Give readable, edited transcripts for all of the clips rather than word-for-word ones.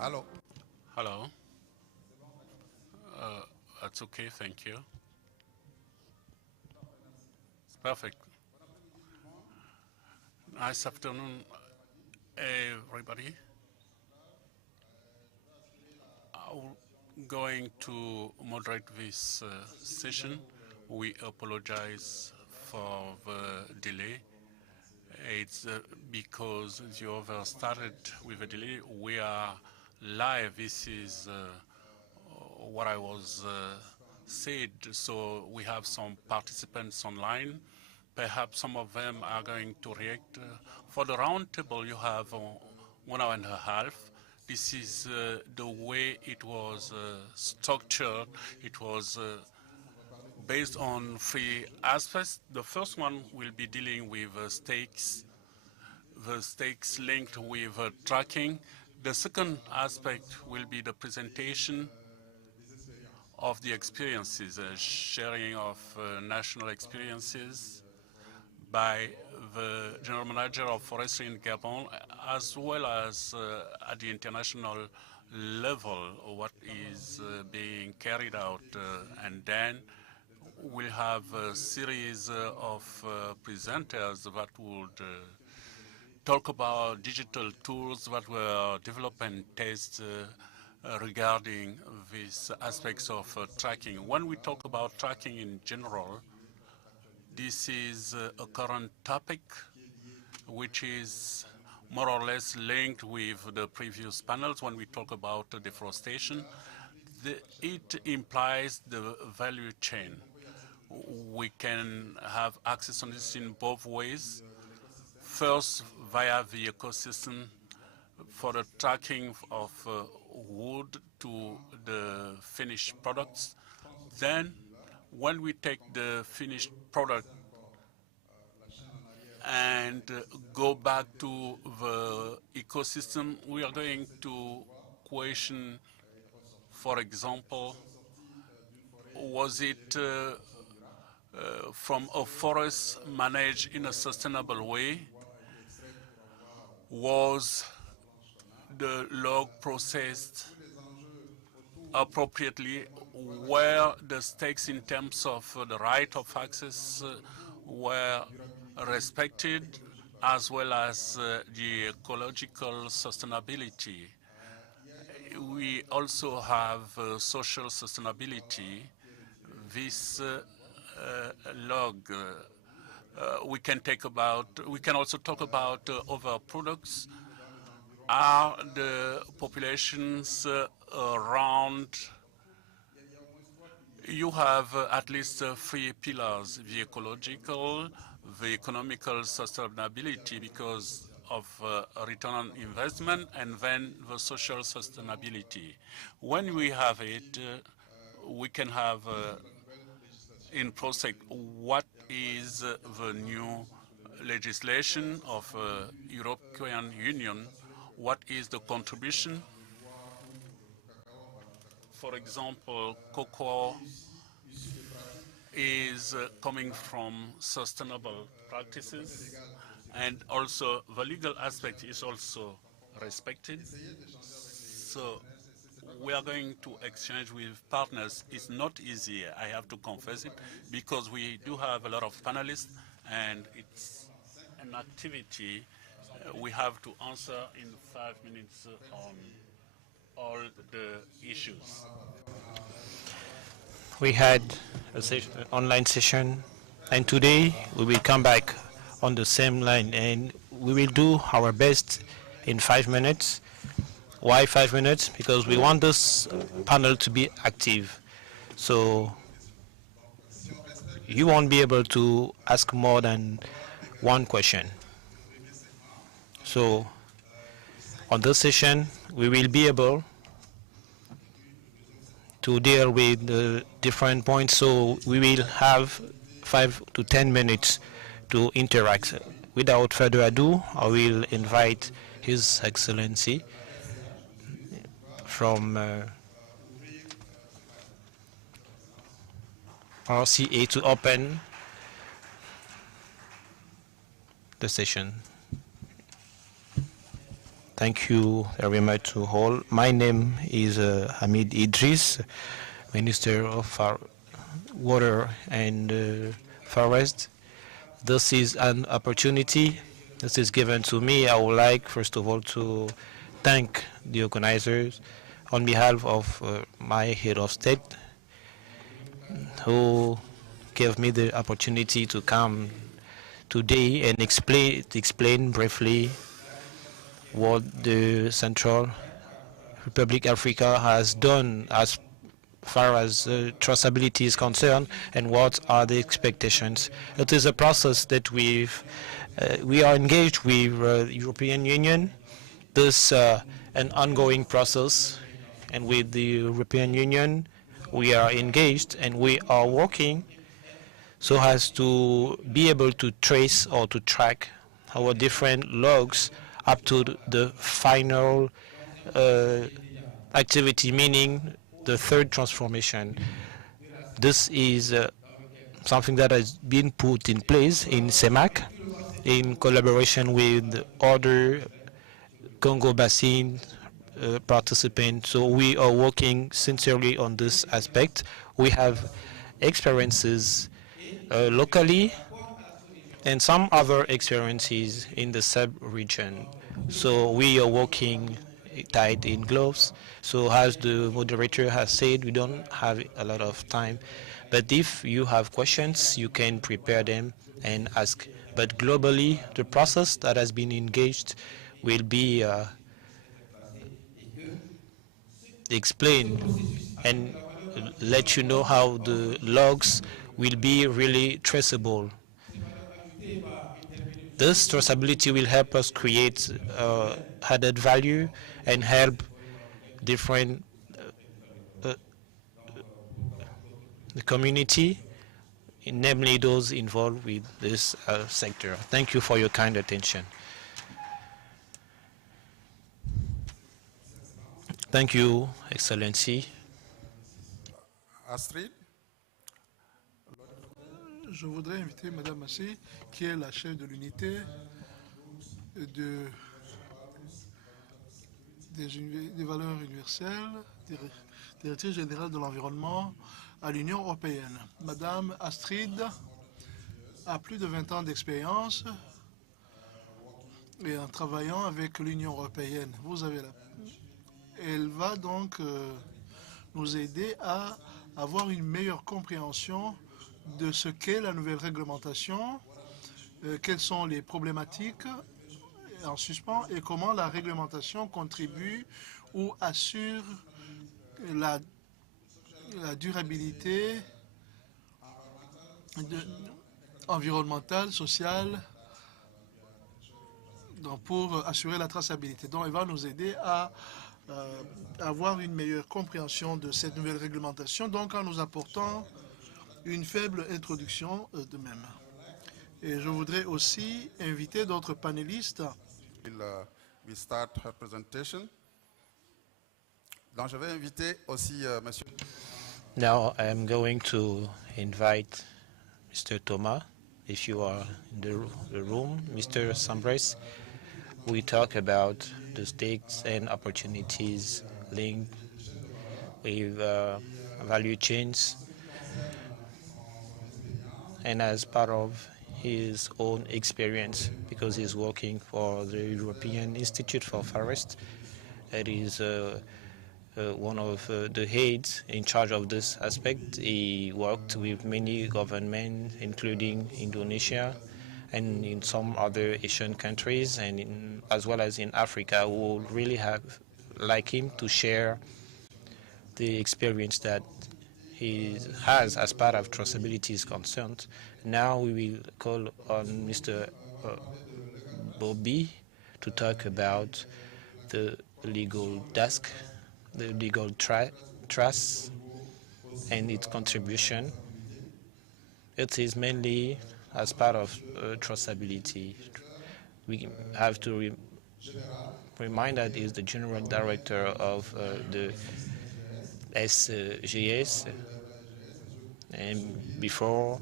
Hello. Hello. Uh, that's okay, thank you. It's perfect. Nice afternoon, everybody. I'm going to moderate this session. We apologize for the delay. It's because the other started with a delay. We are live. This is what I was said. So we have some participants online. Perhaps some of them are going to react. For the roundtable, you have 1 hour and a half. This is the way it was structured. It was based on three aspects. The first one will be dealing with stakes, the stakes linked with tracking. The second aspect will be the presentation of the experiences, sharing of national experiences by the General Manager of Forestry in Gabon, as well as at the international level, what is being carried out. And then we'll have a series of presenters that would talk about digital tools that were developed and tested regarding these aspects of tracking. When we talk about tracking in general, this is a current topic which is more or less linked with the previous panels when we talk about deforestation. It implies the value chain. We can have access on this in both ways. First, via the ecosystem for the tracking of wood to the finished products. Then, when we take the finished product and go back to the ecosystem, we are going to question, for example, was it from a forest managed in a sustainable way? Was the log processed appropriately? Were the stakes in terms of the right of access were respected, as well as the ecological sustainability? We also have social sustainability. This log we can also talk about other products. Are the populations around? You have at least three pillars: the ecological, the economical sustainability because of return on investment, and then the social sustainability. When we have it, we can have in PROSEC what is the new legislation of European Union, what is the contribution. For example, cocoa is coming from sustainable practices, and also the legal aspect is also respected. So we are going to exchange with partners. It's not easy, I have to confess it, because we do have a lot of panelists, and it's an activity we have to answer in 5 minutes on all the issues. We had an online session, and today we will come back on the same line, and we will do our best in 5 minutes. Why 5 minutes? Because we want this panel to be active. So you won't be able to ask more than one question. So on this session, we will be able to deal with the different points. So we will have 5 to 10 minutes to interact. Without further ado, I will invite His Excellency from RCA to open the session. Thank you very much to all. My name is Hamid Idris, Minister of Water and Forest. This is an opportunity. This is given to me. I would like, first of all, to thank the organizers on behalf of my head of state who gave me the opportunity to come today and explain briefly what the Central Republic Africa has done as far as traceability is concerned and what are the expectations. It is a process that we are engaged with the European Union. This an ongoing process, and with the European Union, we are engaged and we are working so as to be able to trace or to track our different logs up to the final uh, activity, meaning the third transformation. This is something that has been put in place in CEMAC in collaboration with other Congo Basin participants. So we are working sincerely on this aspect. We have experiences locally and some other experiences in the sub-region. So we are working tight in gloves. So as the moderator has said, we don't have a lot of time. But if you have questions, you can prepare them and ask. But globally, the process that has been engaged will be explained and let you know how the logs will be really traceable. This traceability will help us create added value and help different uh, the community, namely those involved with this sector. Thank you for your kind attention. Thank you, Excellency. Astrid, Je voudrais inviter Madame Massé, qui est la chef de l'unité de, des valeurs universelles, directrice générale de l'environnement à l'Union européenne. Madame Astrid a plus de 20 ans d'expérience et en travaillant avec l'Union européenne. Elle va donc nous aider à avoir une meilleure compréhension de ce qu'est la nouvelle réglementation, quelles sont les problématiques en suspens et comment la réglementation contribue ou assure la, la durabilité environnementale, sociale, donc pour assurer la traçabilité. Donc, elle va nous aider à avoir une meilleure compréhension de cette nouvelle réglementation, donc en nous apportant une faible introduction de même. Et je voudrais aussi inviter d'autres panélistes. we start her presentation. Donc, je vais inviter aussi Monsieur. Now I'm going to invite Mr. Thomas, if you are in the room. Mr. Sambres, we talk about the stakes and opportunities linked with value chains, and as part of his own experience, because he's working for the European Institute for Forest, that is one of the heads in charge of this aspect. He worked with many governments, including Indonesia and in some other Asian countries, and as well as in Africa, who would really have like him to share the experience that he has as part of traceability is concerned. Now we will call on Mr. Bobby to talk about the legal desk, the legal trust, and its contribution. It is mainly as part of traceability. We have to remind that is the general director of the SGS, and before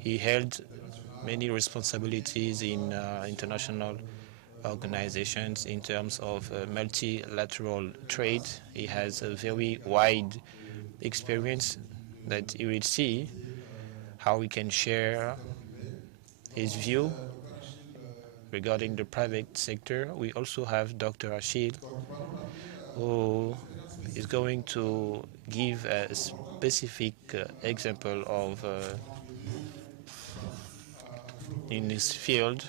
he held many responsibilities in international organizations in terms of multilateral trade. He has a very wide experience that he will see how we can share his view regarding the private sector. We also have Dr. Achille, who is going to give a specific example of in his field,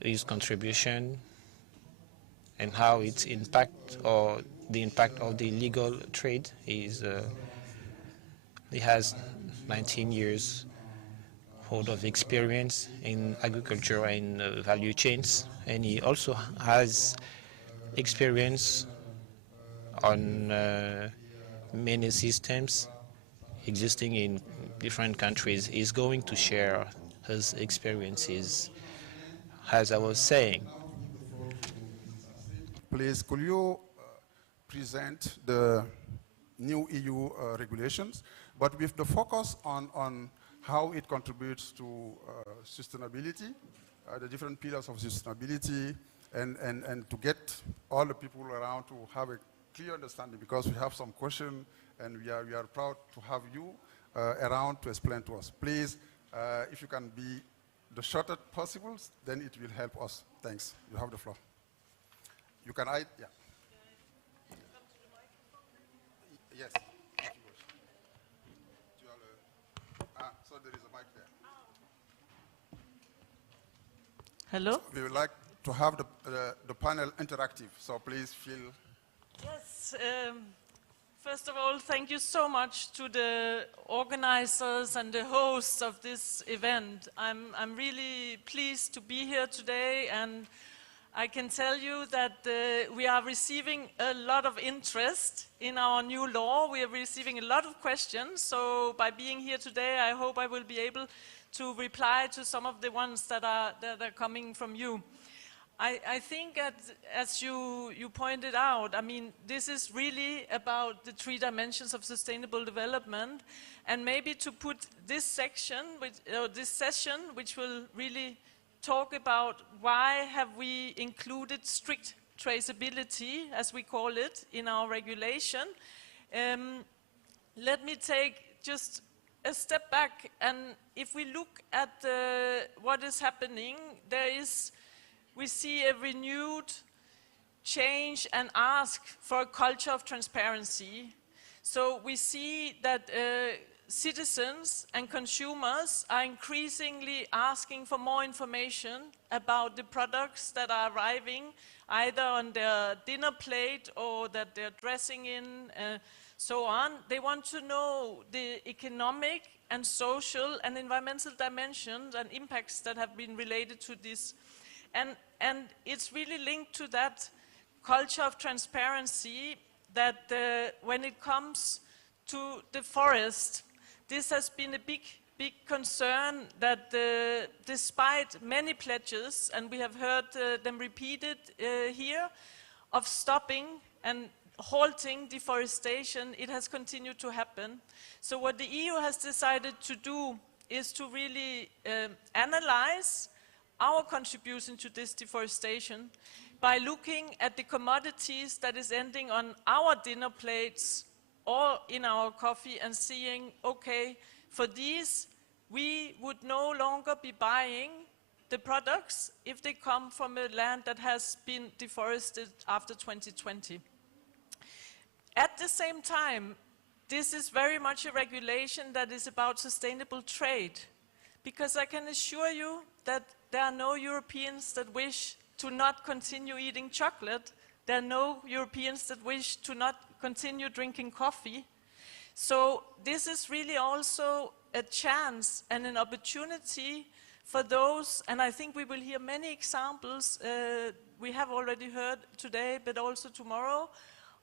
his contribution and how its impact or the impact of the illegal trade is. He has 19 years hold of experience in agriculture and value chains, and he also has experience on many systems existing in different countries. He's going to share his experiences. As I was saying, Please, could you present the new EU regulations, but with the focus on how it contributes to sustainability, the different pillars of sustainability, and to get all the people around to have a clear understanding, because we have some questions and we are proud to have you around to explain to us. Please, if you can be the shortest possible, then it will help us. Thanks. You have the floor. You can, yeah. Yes. So there is a mic there. Hello? We would like to have the panel interactive, so please feel. Yes. First of all, thank you so much to the organizers and the hosts of this event. I'm really pleased to be here today, and I can tell you that we are receiving a lot of interest in our new law. We are receiving a lot of questions, so by being here today, I hope I will be able to reply to some of the ones that are coming from you. I think, as you pointed out, I mean, this is really about the 3 dimensions of sustainable development, and maybe to put this section, this session, which will really talk about why have we included strict traceability, as we call it, in our regulation. Let me take just a step back, and if we look at what is happening, we see a renewed change and ask for a culture of transparency. So we see that citizens and consumers are increasingly asking for more information about the products that are arriving, either on their dinner plate or that they're dressing in, so on. They want to know the economic and social and environmental dimensions and impacts that have been related to this. And it's really linked to that culture of transparency that when it comes to the forest, this has been a big concern that despite many pledges, and we have heard them repeated here, of stopping and halting deforestation, it has continued to happen. So what the EU has decided to do is to really analyze our contribution to this deforestation by looking at the commodities that is ending on our dinner plates or in our coffee and seeing, okay, for these, we would no longer be buying the products if they come from a land that has been deforested after 2020. At the same time, this is very much a regulation that is about sustainable trade, because I can assure you that there are no Europeans that wish to not continue eating chocolate. There are no Europeans that wish to not continue drinking coffee. So this is really also a chance and an opportunity for those, and I think we will hear many examples, we have already heard today, but also tomorrow,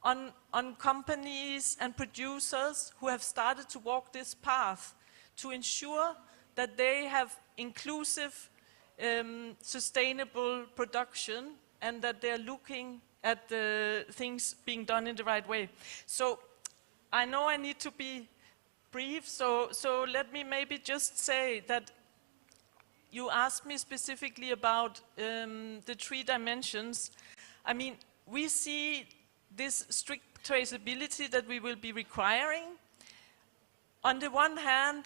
on companies and producers who have started to walk this path to ensure that they have inclusive, sustainable production, and that they're looking at the things being done in the right way. So I know I need to be brief, so let me maybe just say that you asked me specifically about the 3 dimensions. I mean, we see this strict traceability that we will be requiring. On the one hand,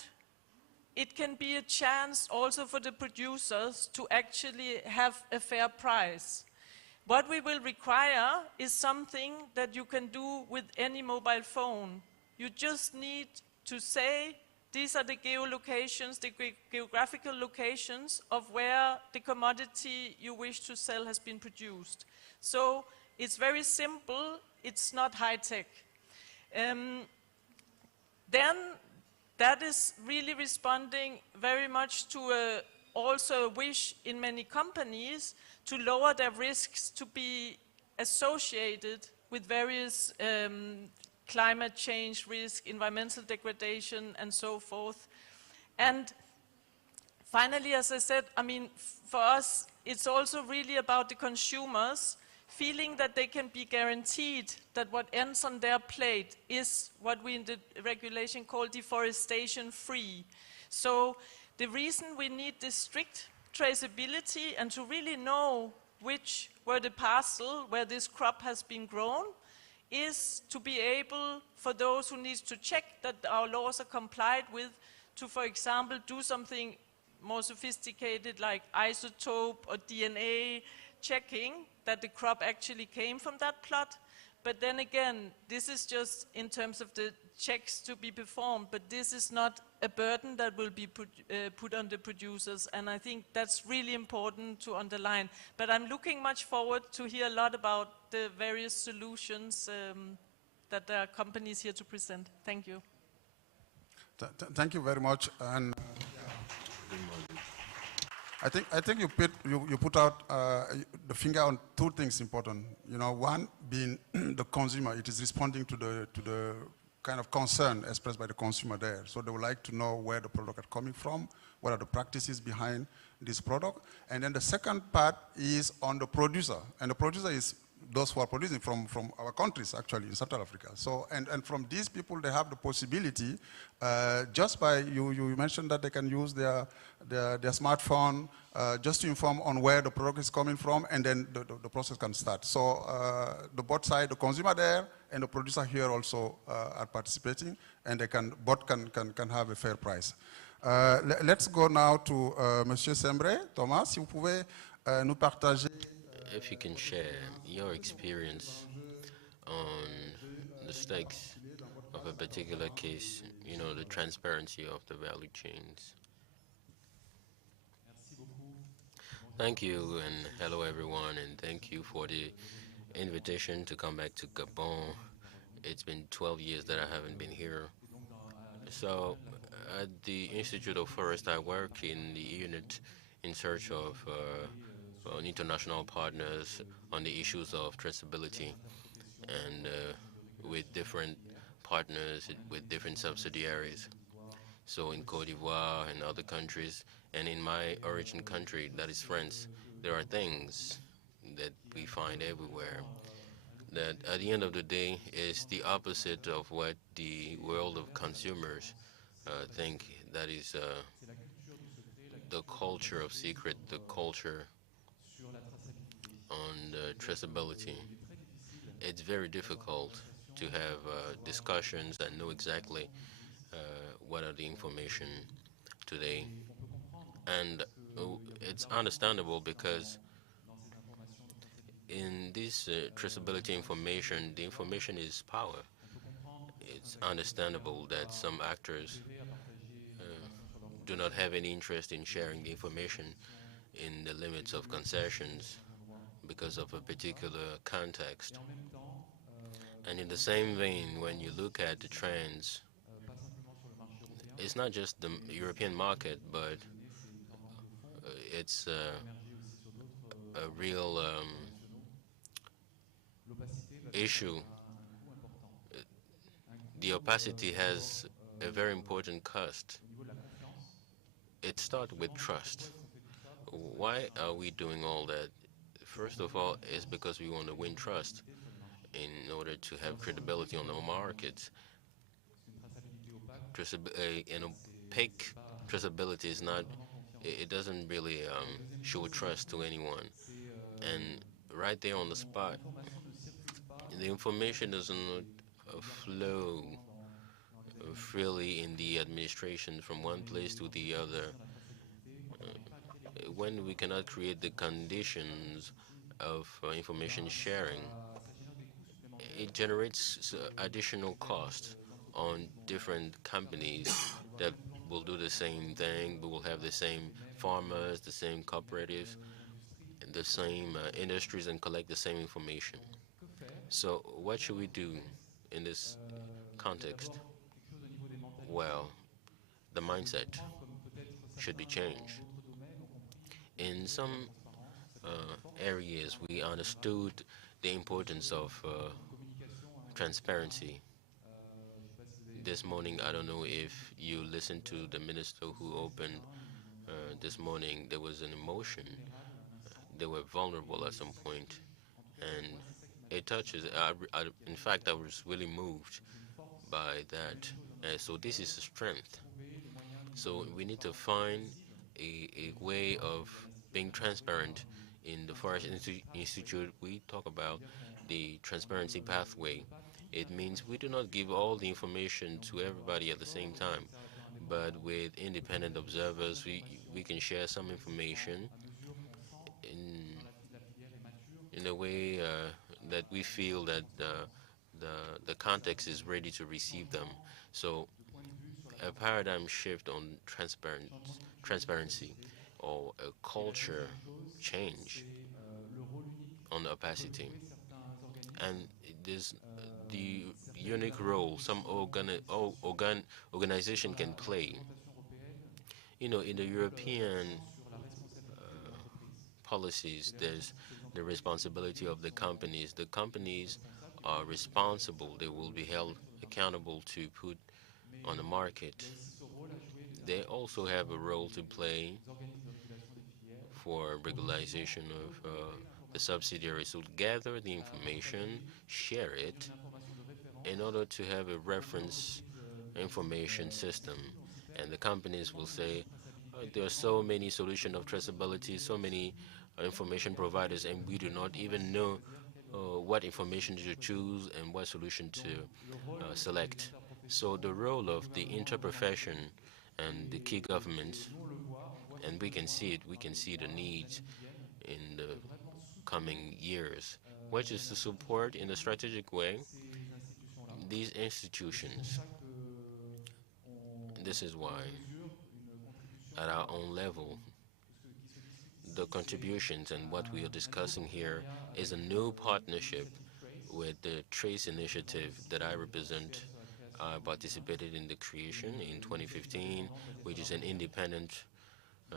it can be a chance also for the producers to actually have a fair price. What we will require is something that you can do with any mobile phone. You just need to say, these are the geolocations, the geographical locations of where the commodity you wish to sell has been produced. So it's very simple, it's not high tech. Then that is really responding very much to also a wish in many companies to lower their risks to be associated with various climate change risk, environmental degradation, and so forth. And finally, as I said, I mean, for us, it's also really about the consumers feeling that they can be guaranteed that what ends on their plate is what we in the regulation call deforestation free. So the reason we need this strict traceability and to really know which were the parcel where this crop has been grown is to be able, for those who need to check that our laws are complied with, to, for example, do something more sophisticated like isotope or DNA checking that the crop actually came from that plot. But then again, this is just in terms of the checks to be performed, but this is not a burden that will be put on the producers, and I think that's really important to underline. But I'm looking much forward to hear a lot about the various solutions that there are companies here to present. Thank you. Thank you very much. And I think you put out the finger on two things important. You know, one being the consumer. It is responding to the kind of concern expressed by the consumer there. So they would like to know where the product is coming from, what are the practices behind this product. And then the second part is on the producer. And the producer is those who are producing from our countries, actually, in Central Africa. So, and from these people, they have the possibility, just by, you mentioned that they can use their smartphone just to inform on where the product is coming from, and then the process can start. So the both side, the consumer there and the producer here also are participating, and they can, both can have a fair price. Let's go now to Monsieur Sembre. Thomas, si vous pouvez nous partager. If you can share your experience on the stakes of a particular case, you know, the transparency of the value chains. Thank you, and hello everyone, and thank you for the invitation to come back to Gabon. It's been 12 years that I haven't been here. So at the Institute of Forest, I work in the unit in search of international partners on the issues of traceability, and with different partners, with different subsidiaries. So in Cote d'Ivoire and other countries, and in my origin country, that is France, there are things that we find everywhere that at the end of the day is the opposite of what the world of consumers think. That is the culture of secret, the culture on the traceability. It's very difficult to have discussions and know exactly what are the information today. And it's understandable because in this traceability information, the information is power. It's understandable that some actors do not have any interest in sharing the information in the limits of concessions because of a particular context. And in the same vein, when you look at the trends, it's not just the European market, but it's a real issue. The opacity has a very important cost. It starts with trust. Why are we doing all that? First of all, it's because we want to win trust in order to have credibility on the markets. An opaque traceability is not it doesn't really show trust to anyone. And right there on the spot, the information doesn't flow freely in the administration from one place to the other. When we cannot create the conditions of information sharing, it generates additional costs on different companies that will do the same thing. We will have the same farmers, the same cooperatives, and the same industries and collect the same information. So, what should we do in this context? Well, the mindset should be changed. In some areas, we understood the importance of transparency. This morning, I don't know if you listened to the minister who opened this morning. There was an emotion. They were vulnerable at some point, and it touches. In fact, I was really moved by that. So this is a strength. So we need to find a way of being transparent. In the Forest Institute, we talk about the transparency pathway. It means we do not give all the information to everybody at the same time, but with independent observers, we can share some information in in a way that we feel that the context is ready to receive them. So a paradigm shift on transparency or a culture change on opacity. And this the unique role some organization can play. In the European policies, there's the responsibility of the companies. The companies are responsible. They will be held accountable to put on the market. They also have a role to play for regularization of the subsidiaries. So gather the information, share it, in order to have a reference information system. And the companies will say, there are so many solutions of traceability, so many information providers, and we do not even know what information to choose and what solution to select. So the role of the interprofession and the key governments, and we can see the needs in the coming years, which is to support in a strategic way these institutions. This is why, at our own level, the contributions and what we are discussing here is a new partnership with the Trace initiative that I represent. I participated in the creation in 2015, which is an independent uh,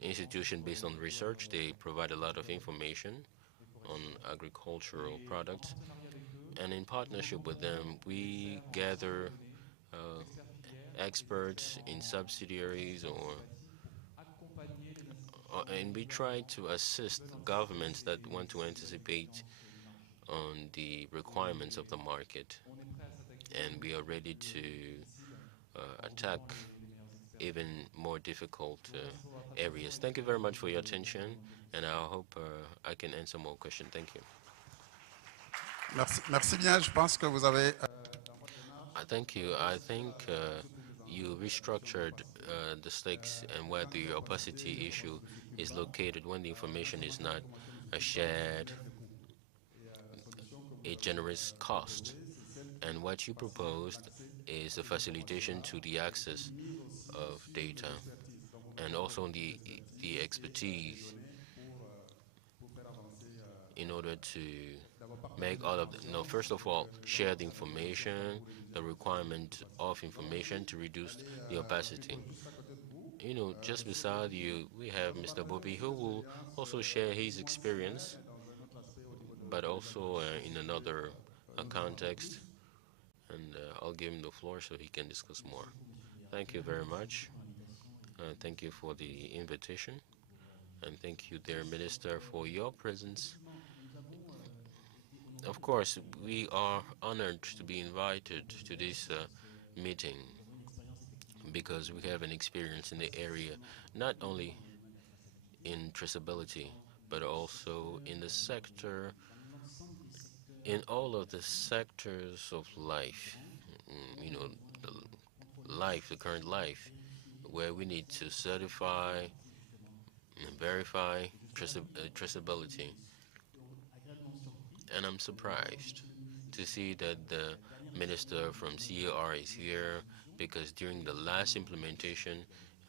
institution based on research. They provide a lot of information on agricultural products. And in partnership with them, we gather uh, experts in subsidiaries and we try to assist governments that want to anticipate on the requirements of the market. And we are ready to attack even more difficult areas. Thank you very much for your attention, and I hope I can answer more questions. Thank you. Merci, merci bien. Je pense que vous avez Thank you. I think you restructured the stakes and where the opacity issue is located when the information is not shared. It generates cost. And what you proposed is the facilitation to the access of data and also the expertise in order to make all of the, no, first of all, share the information, the requirement of information to reduce the opacity. Just beside you, we have Mr. Bobby who will also share his experience, but also in another context. And I'll give him the floor so he can discuss more. Thank you very much. Thank you for the invitation. And thank you, dear Minister, for your presence. Of course, we are honored to be invited to this meeting. because we have an experience in the area, not only in traceability, but also in the sector, in all of the sectors of life, the life, the current life, where we need to certify and verify traceability. And I'm surprised to see that the minister from CAR is here because during the last implementation,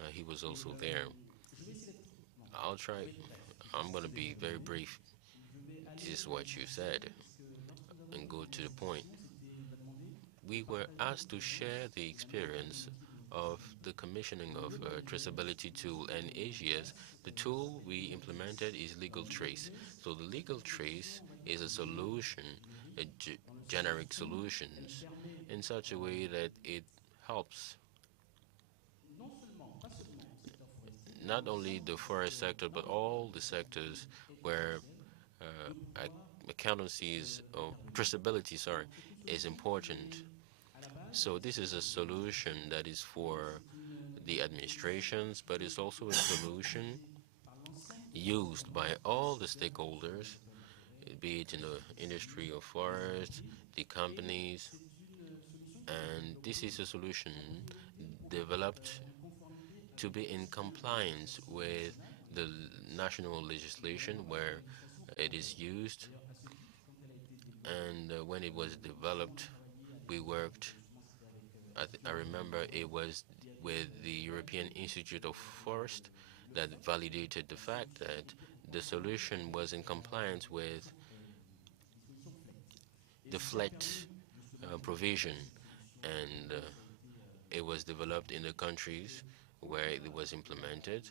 he was also there. I'll try, I'm going to be very brief. This is what you said and go to the point. We were asked to share the experience of the commissioning of a traceability tool, and AGS, the tool we implemented is Legal Trace. So the Legal Trace is a solution, a generic solutions, in such a way that it helps not only the forest sector but all the sectors where accountancies or traceability, sorry, is important. So this is a solution that is for the administrations, but it's also a solution used by all the stakeholders, be it in the industry of forests, the companies, and this is a solution developed to be in compliance with the national legislation where it is used. And when it was developed, we worked, I remember it was with the European Institute of Forest that validated the fact that the solution was in compliance with the flat provision, and it was developed in the countries where it was implemented.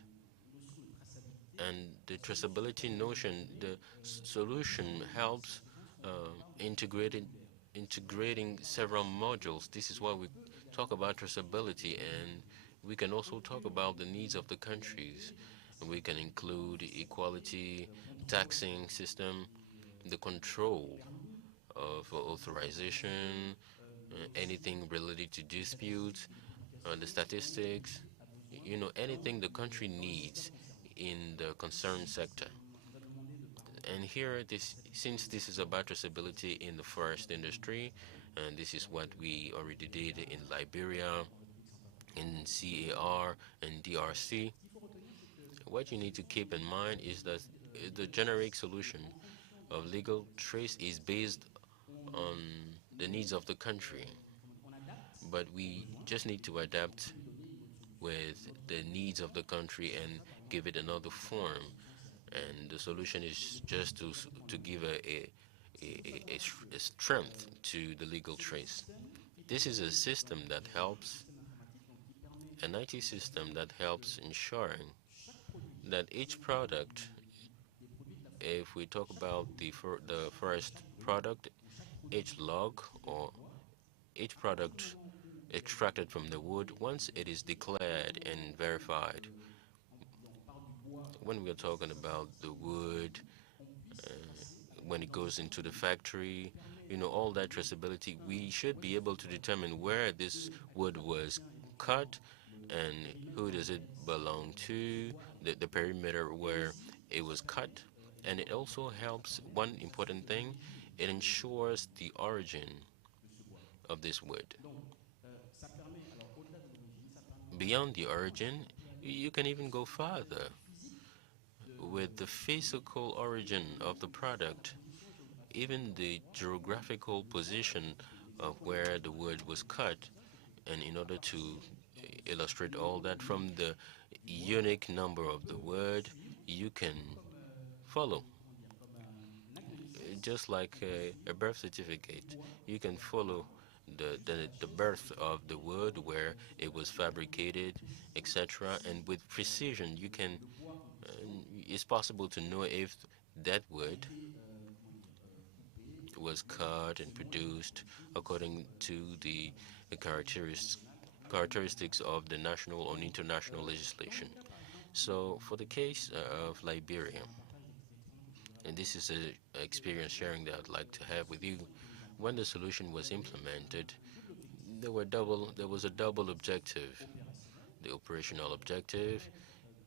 And the traceability notion, the solution helps uh, integrated, integrating several modules. This is why we talk about traceability, and we can also talk about the needs of the countries. We can include equality, taxing system, the control of authorization, anything related to disputes, the statistics, anything the country needs in the concerned sector. And here, since this is about traceability in the forest industry, and this is what we already did in Liberia, in CAR, and DRC, what you need to keep in mind is that the generic solution of legal trace is based on the needs of the country, but we just need to adapt with the needs of the country and give it another form. And the solution is just to give a strength to the legal trace. This is a system that helps, an IT system that helps ensuring that each product, if we talk about the first product, each log or each product extracted from the wood, once it is declared and verified, when we are talking about the wood, when it goes into the factory, all that traceability, we should be able to determine where this wood was cut and who does it belong to, the perimeter where it was cut. And it also helps, one important thing, it ensures the origin of this wood. Beyond the origin, you can even go further with the physical origin of the product, even the geographical position of where the wood was cut. And in order to illustrate all that, from the unique number of the wood, you can follow, just like a birth certificate, you can follow the birth of the wood, where it was fabricated, etc. And with precision, it's possible to know if that wood was cut and produced according to the characteristics of the national or international legislation. So for the case of Liberia, and this is a experience sharing that I'd like to have with you, when the solution was implemented, there was a double objective. the operational objective.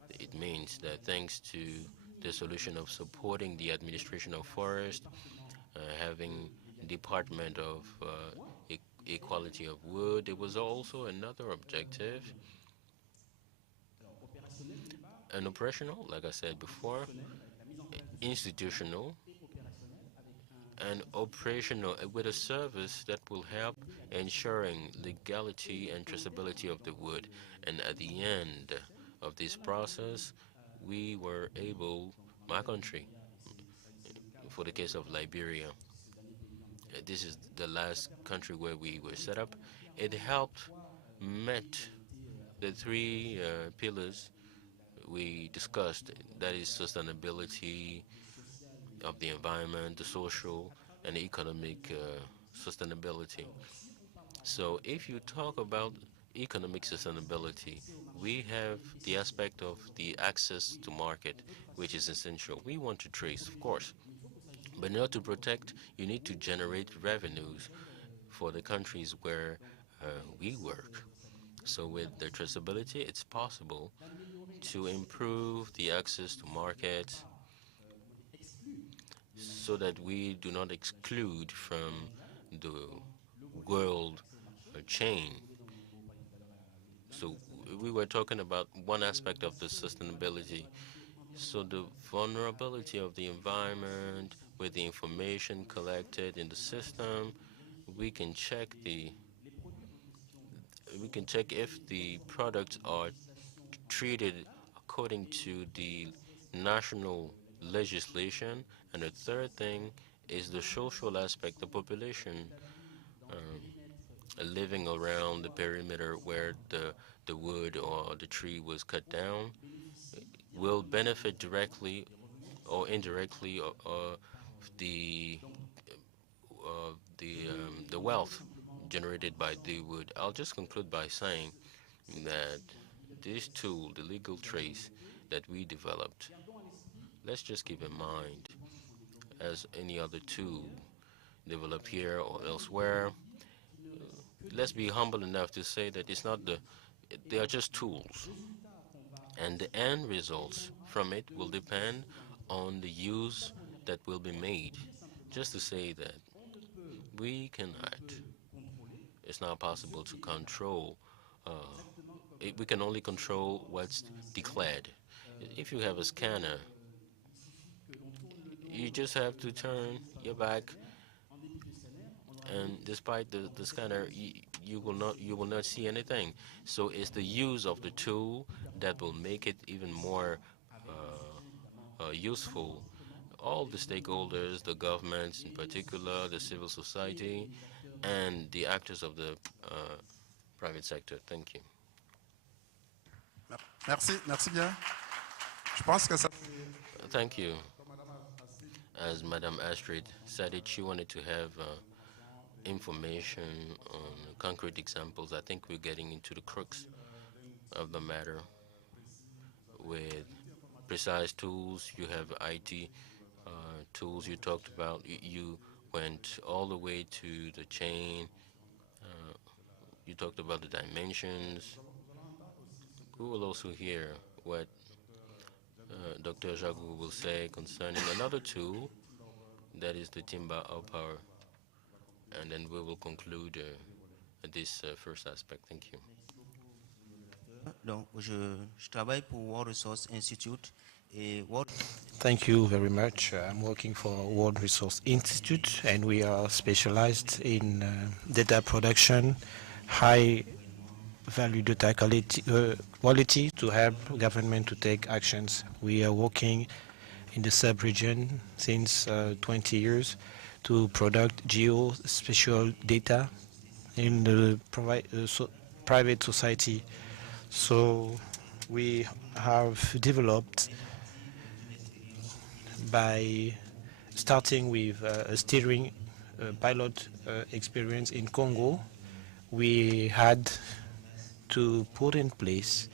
It means that thanks to the solution of supporting the administration of forest, having Department of Equality of Wood, there was also another objective, an operational, like I said before, institutional, and operational with a service that will help ensuring legality and traceability of the wood. And at the end of this process, we were able, my country, for the case of Liberia, this is the last country where we were set up, it helped met the three pillars we discussed, that is sustainability of the environment, the social and economic sustainability. So if you talk about economic sustainability, we have the aspect of the access to market, which is essential. We want to trace, of course, but in order to protect, you need to generate revenues for the countries where we work. So with the traceability, it's possible to improve the access to markets so that we do not exclude from the world chain. So we were talking about one aspect of the sustainability. So the vulnerability of the environment with the information collected in the system, we can check the we can check if the products are treated according to the national legislation. And the third thing is the social aspect, the population living around the perimeter where the wood or the tree was cut down will benefit directly or indirectly the the wealth generated by the wood. I'll just conclude by saying that this tool, the legal trace that we developed, let's just keep in mind, as any other tool developed here or elsewhere, let's be humble enough to say that it's not they are just tools, and the end results from it will depend on the use that will be made. Just to say that we cannot, it's not possible to control, we can only control what's declared. If you have a scanner, you just have to turn your back, and despite the scanner, you will not see anything. So it's the use of the tool that will make it even more useful. All the stakeholders, the governments in particular, the civil society, and the actors of the private sector. Thank you. Merci, merci bien. Je pense que ça. Thank you. As Madame Astrid said it, she wanted to have information on concrete examples. I think we're getting into the crux of the matter with precise tools. You have IT tools you talked about. You went all the way to the chain. You talked about the dimensions. We will also hear what Dr. Jagu will say concerning another tool, that is the Timber Power, and then we will conclude this first aspect. Thank you. Donc, je travaille pour World Resource Institute et World. Thank you very much. I'm working for World Resource Institute, and we are specialized in data production, high value data quality to help government to take actions. We are working in the sub-region since 20 years to product geospatial data in the private society. So we have developed by starting with a steering pilot experience in Congo. We had to put in place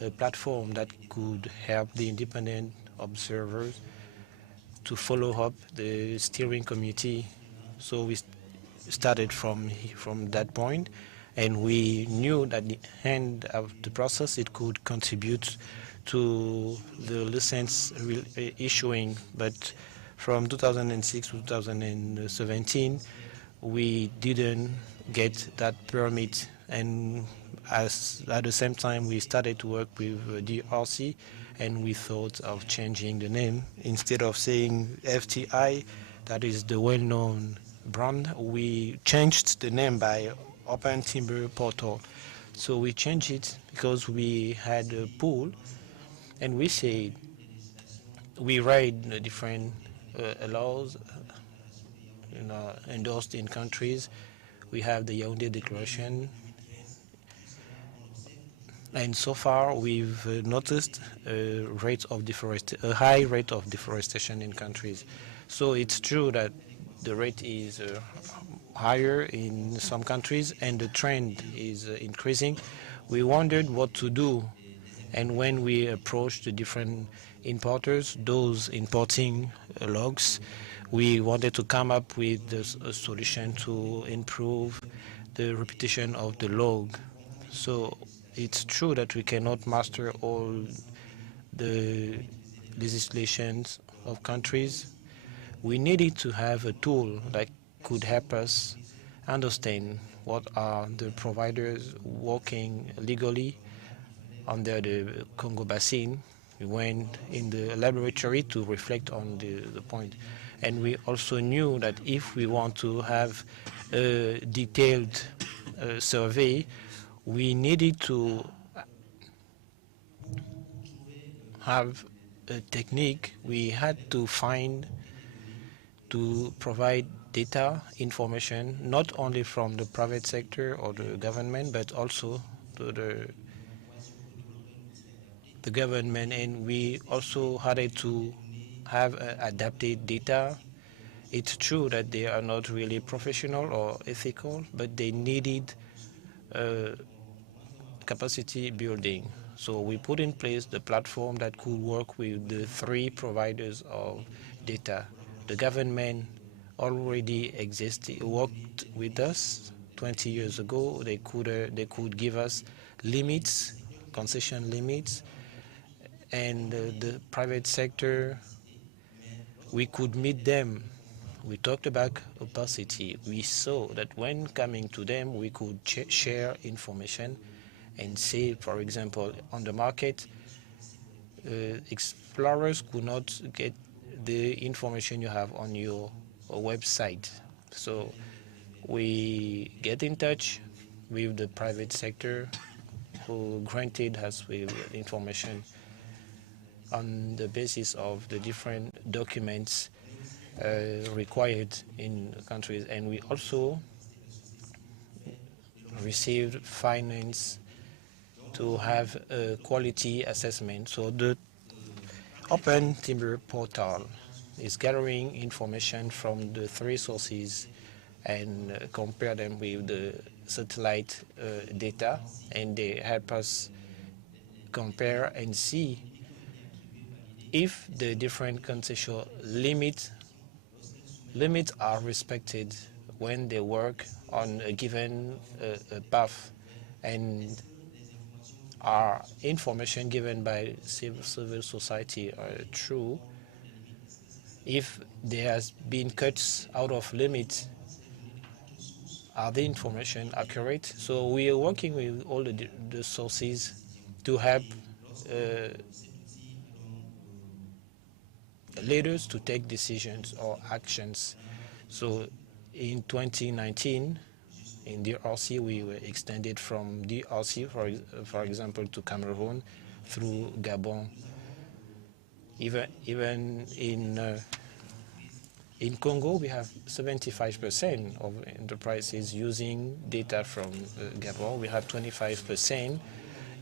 a platform that could help the independent observers to follow up the steering committee. So we started from that point, and we knew that at the end of the process it could contribute to the license issuing. But from 2006 to 2017, we didn't get that permit, and at the same time we started to work with DRC, and we thought of changing the name. Instead of saying FTI, that is the well-known brand, we changed the name by Open Timber Portal. So we changed it because we had a pool, and we said we write the different laws endorsed in countries. We have the Yaoundé Declaration, and so far we've noticed a high rate of deforestation in countries. So it's true that the rate is higher in some countries and the trend is increasing. We wondered what to do, and when we approached the different importers, those importing logs, we wanted to come up with a solution to improve the reputation of the log. So it's true that we cannot master all the legislations of countries. We needed to have a tool that could help us understand what are the providers working legally under the Congo Basin. We went in the laboratory to reflect on the point. And we also knew that if we want to have a detailed survey, we needed to have a technique. We had to provide data, information, not only from the private sector or the government, but also to the government. And we also had to have adapted data. It's true that they are not really professional or ethical, but they needed capacity building. So we put in place the platform that could work with the three providers of data. The government already worked with us 20 years ago. They could give us limits, concession limits, and the private sector, we could meet them. We talked about opacity. We saw that when coming to them, we could share information and say, for example, on the market, explorers could not get the information you have on your website. So we get in touch with the private sector who granted us with information on the basis of the different documents required in countries. And we also received finance to have a quality assessment. So the Open Timber Portal is gathering information from the three sources and compare them with the satellite data, and they help us compare and see if the different concession limits are respected when they work on a given path, and are information given by civil society are true. If there has been cuts out of limits, are the information accurate? So we are working with all the sources to help leaders to take decisions or actions. So in 2019, in DRC, we were extended from DRC, for example, to Cameroon through Gabon. Even in Congo, we have 75% of enterprises using data from Gabon. We have 25%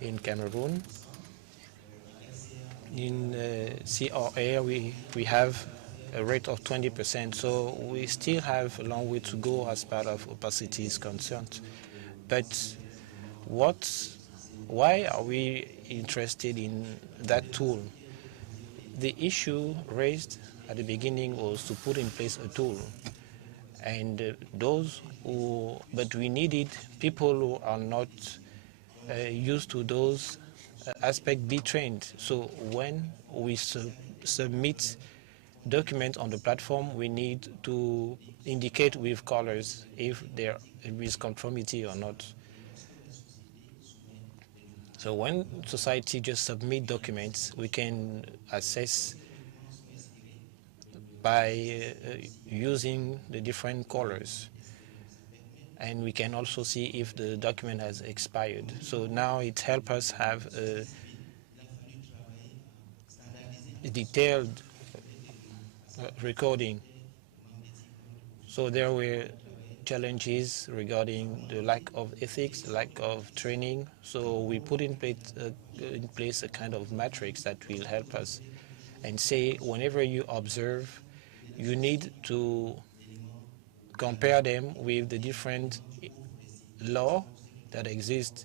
in Cameroon. In CRA, we have a rate of 20%, so we still have a long way to go as far as opacity is concerned. But why are we interested in that tool? The issue raised at the beginning was to put in place a tool, And those who, but we needed people who are not used to those aspects be trained. So when we submit documents on the platform, we need to indicate with colors if there is conformity or not. So when society just submit documents, we can assess by using the different colors. And we can also see if the document has expired. So now it helps us have a detailed recording. So there were challenges regarding the lack of ethics, lack of training. So we put in place a kind of matrix that will help us and say whenever you observe, you need to compare them with the different law that exist.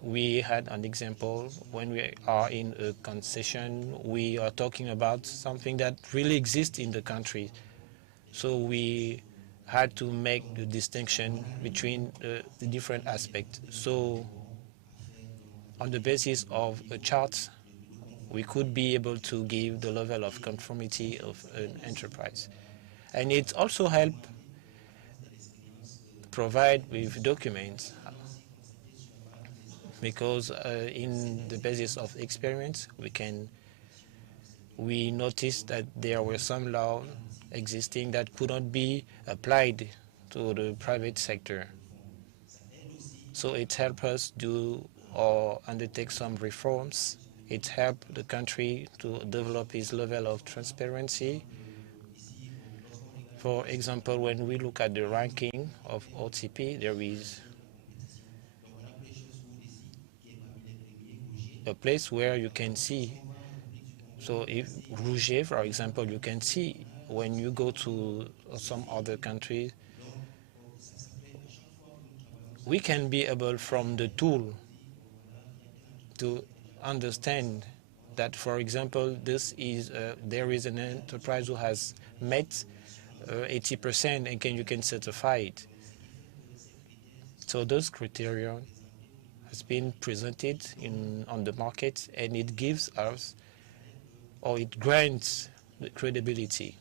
We had an example when we are in a concession, we are talking about something that really exists in the country. So we had to make the distinction between the different aspects. So on the basis of a chart, we could be able to give the level of conformity of an enterprise. And it also helped provide with documents because in the basis of experience, we noticed that there were some laws existing that could not be applied to the private sector. So it helped us do or undertake some reforms. It helped the country to develop its level of transparency. For example, when we look at the ranking of OTP, there is a place where you can see. So if Rouget, for example, you can see when you go to some other countries, we can be able from the tool to understand that, for example, there is an enterprise who has met 80% and you can certify it. So those criteria has been presented on the market, and it gives us, or it grants the credibility,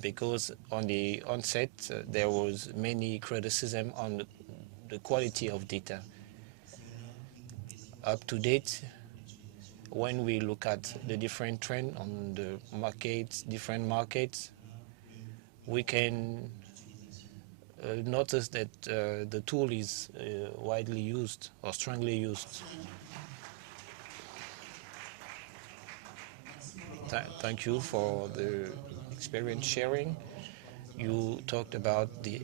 because on the onset there was many criticism on the quality of data. Up to date, when we look at the different trend on the different markets, we can notice that the tool is widely used or strongly used. Thank you for the experience sharing. You talked about the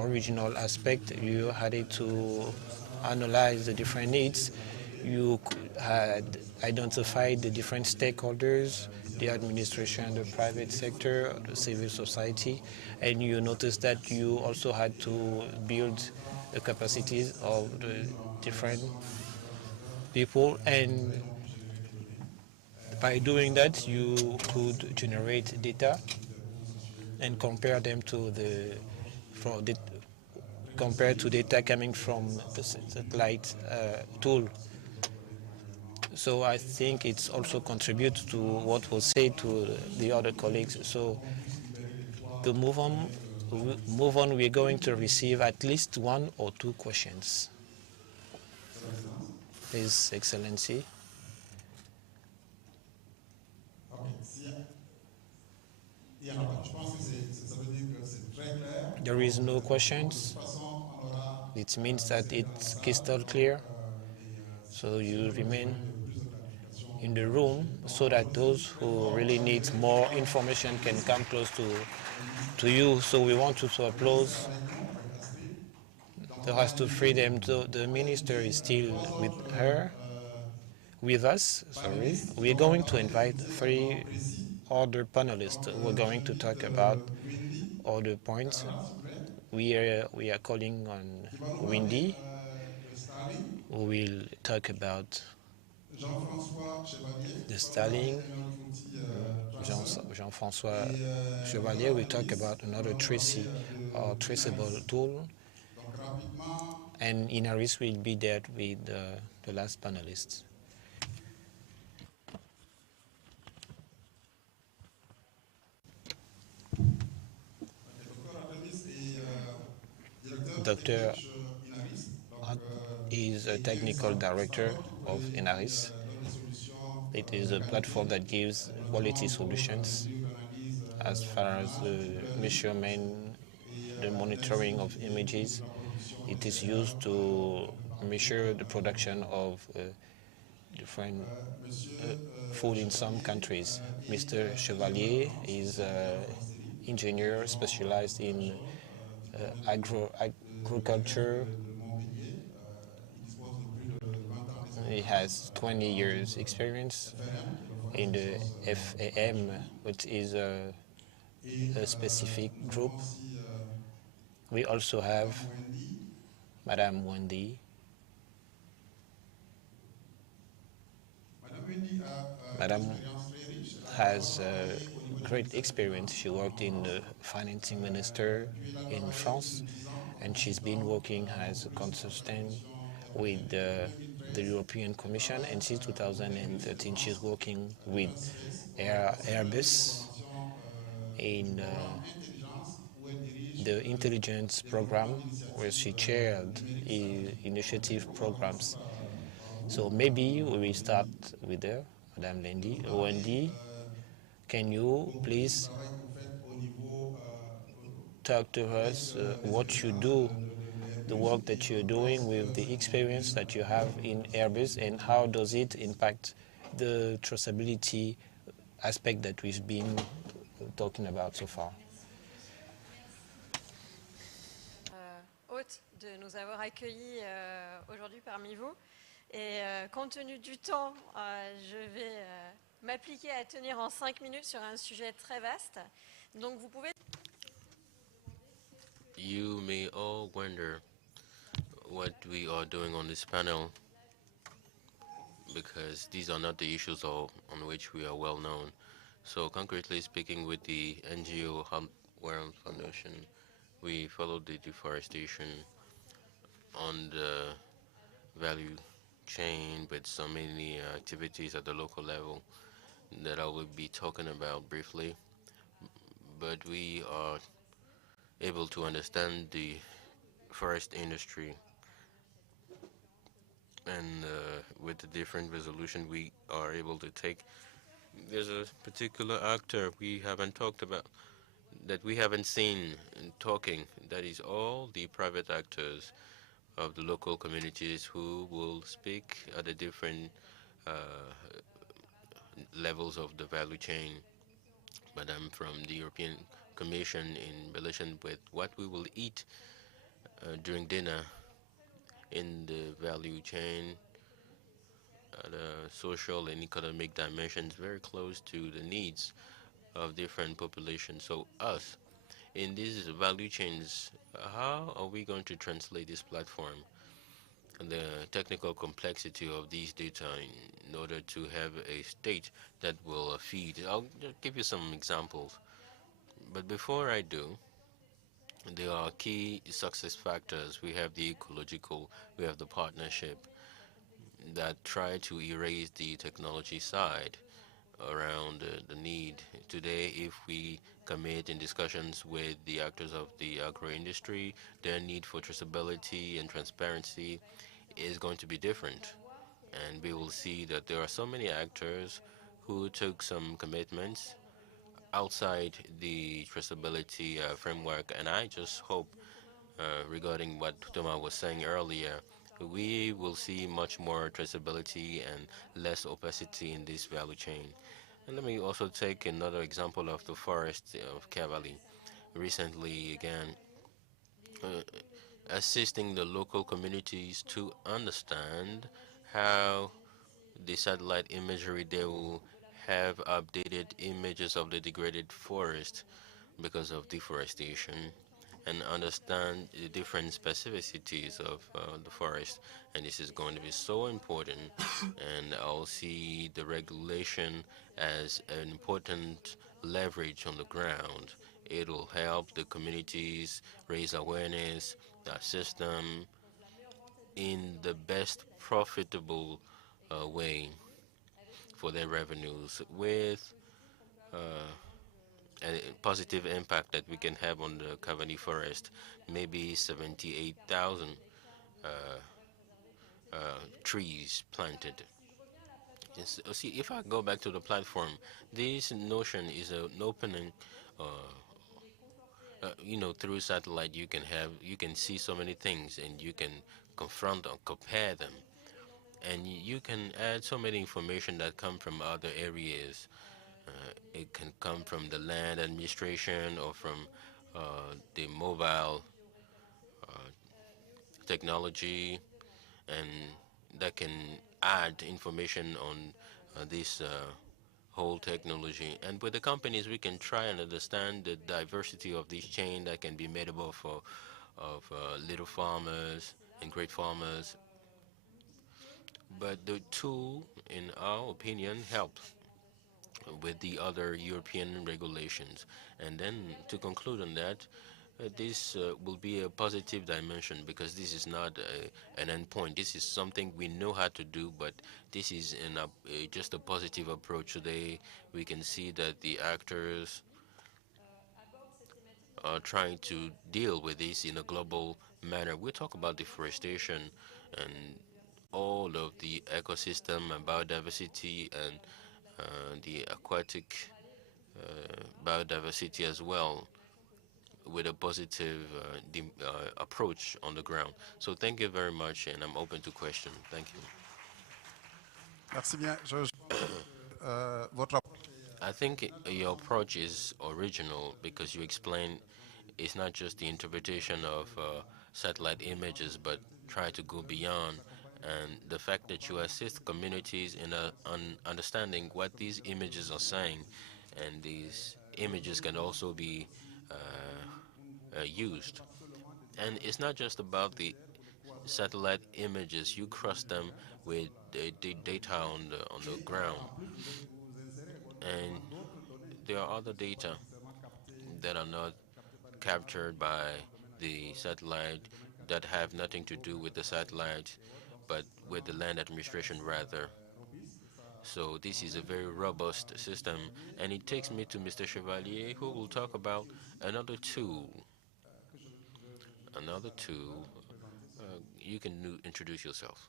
original aspect. You had it to analyze the different needs. You had identified the different stakeholders, the administration, the private sector, the civil society, and you noticed that you also had to build the capacities of the different people, and by doing that you could generate data and compare them to compared to data coming from the satellite tool. So I think it's also contribute to what was said to the other colleagues. So to move on, we're going to receive at least one or two questions. His Excellency. There is no questions. It means that it's crystal clear. So you remain in the room so that those who really need more information can come close to you. So we want you to applaud. So as to freedom, the minister is still with us. Sorry, we're going to invite 3 other panelists who are going to talk about other points. We are calling on Wendy, who will talk about The styling, Jean-François Chevalier will talk about another tracy or traceable tool, and Inaris will be there with the last panelists. Dr. Hunt is a technical director of Inaris. It is a platform that gives quality solutions as far as the measurement, the monitoring of images. It is used to measure the production of different food in some countries. Mr. Chevalier is an engineer specialized in agriculture. He has 20 years experience in the FAM, which is a specific group. We also have Madame Wendy. Madame has great experience. She worked in the financing minister in France, and she's been working as a consultant with the European Commission, and since 2013 she's working with Airbus in the intelligence program, where she chaired initiative programs. So maybe we will start with her, Madame Wendy. Wendy, can you please talk to us what you do, the work that you're doing with the experience that you have in Airbus, and how does it impact the traceability aspect that we've been talking about so far? Hôte de nous avoir accueillis aujourd'hui parmi vous. Et compte tenu du temps, je vais m'appliquer à tenir en 5 minutes sur un sujet très vaste. Donc vous pouvez... You may all wonder what we are doing on this panel, because these are not the issues on which we are well known. So concretely speaking, with the NGO Hunt World Foundation, we follow the deforestation on the value chain with so many activities at the local level that I will be talking about briefly. But we are able to understand the forest industry, and with the different resolution we are able to take, there's a particular actor we haven't talked about, that we haven't seen talking. That is all the private actors of the local communities who will speak at the different uh, levels of the value chain. But I'm from the European Commission in relation with what we will eat during dinner in the value chain at a social and economic dimensions very close to the needs of different populations. So us, in these value chains, how are we going to translate this platform and the technical complexity of these data in order to have a state that will feed? I'll give you some examples. But before I do, there are key success factors. We have the ecological, we have the partnership that try to erase the technology side around the need. Today, if we commit in discussions with the actors of the agro industry, their need for traceability and transparency is going to be different. And we will see that there are so many actors who took some commitments outside the traceability framework. And I just hope, regarding what Thomas was saying earlier, we will see much more traceability and less opacity in this value chain. And let me also take another example of the forest of Cavalli. Recently, again, uh, assisting the local communities to understand how the satellite imagery, they will have updated images of the degraded forest because of deforestation. and understand the different specificities of the forest. And this is going to be so important. And I'll see the regulation as an important leverage on the ground. It'll help the communities raise awareness, the system, in the best profitable way for their revenues with a positive impact that we can have on the Cavani forest, maybe 78,000 trees planted. Yes, see, if I go back to the platform, this notion is an opening. Through satellite, you can see so many things, and you can confront or compare them, and you can add so many information that come from other areas. It can come from the land administration or from the mobile technology, and that can add information on this whole technology. And with the companies, we can try and understand the diversity of this chain that can be made up of little farmers and great farmers. But the tool, in our opinion, helps with the other European regulations. And then to conclude on that, this will be a positive dimension because this is not an endpoint. This is something we know how to do, but this is just a positive approach. Today, we can see that the actors are trying to deal with this in a global manner. We talk about deforestation and all of the ecosystem and biodiversity and the aquatic biodiversity as well, with a positive approach on the ground. So thank you very much, and I'm open to questions. Thank you. Merci bien. Votre I think your approach is original because you explain it's not just the interpretation of satellite images, but try to go beyond. And the fact that you assist communities in understanding what these images are saying, and these images can also be used. And it's not just about the satellite images. You cross them with the data on the ground, and there are other data that are not captured by the satellite that have nothing to do with the satellite, but with the land administration rather. So this is a very robust system, and it takes me to Mr. Chevalier, who will talk about another tool. Another tool. You can introduce yourself.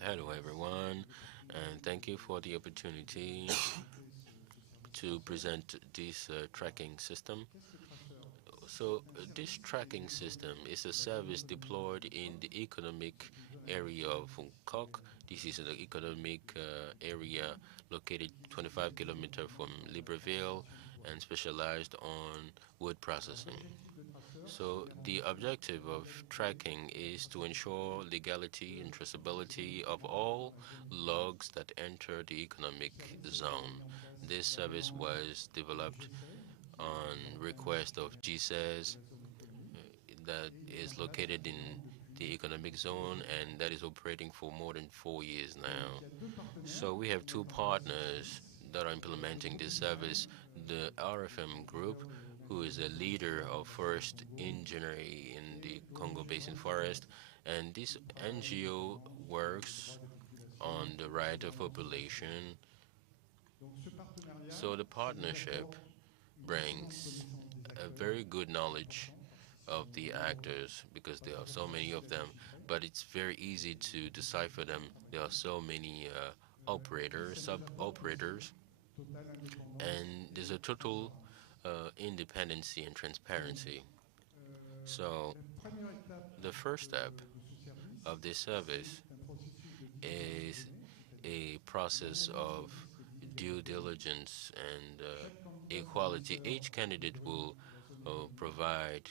Hello, everyone, and thank you for the opportunity to present this tracking system. So this tracking system is a service deployed in the economic area of Kok. This is an economic area located 25 kilometers from Libreville and specialized on wood processing. So the objective of tracking is to ensure legality and traceability of all logs that enter the economic zone. This service was developed on request of GSAS that is located in the economic zone and that is operating for more than 4 years now. So we have two partners that are implementing this service. The RFM Group, who is a leader of forest engineering in the Congo Basin Forest, and this NGO works on the right of population. So the partnership brings a very good knowledge of the actors because there are so many of them, but it's very easy to decipher them. There are so many operators, sub-operators, and there's a total independency and transparency. So the first step of this service is a process of due diligence and equality. Each candidate will provide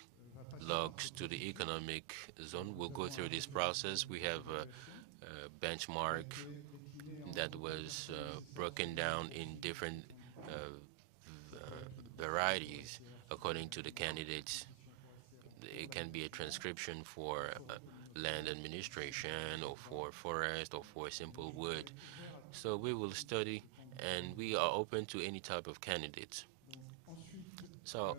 logs to the economic zone. We'll go through this process. We have a benchmark that was broken down in different varieties according to the candidates. It can be a transcription for land administration or for forest or for simple wood. So we will study and we are open to any type of candidates. So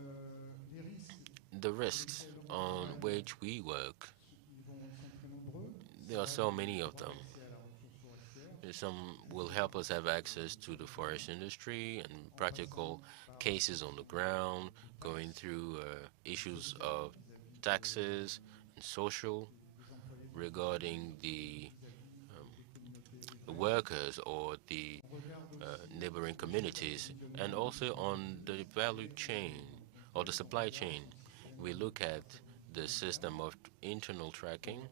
the risks on which we work, there are so many of them. Some will help us have access to the forest industry and practical cases on the ground, going through issues of taxes and social regarding the workers or the neighboring communities, and also on the value chain or the supply chain. We look at the system of internal tracking,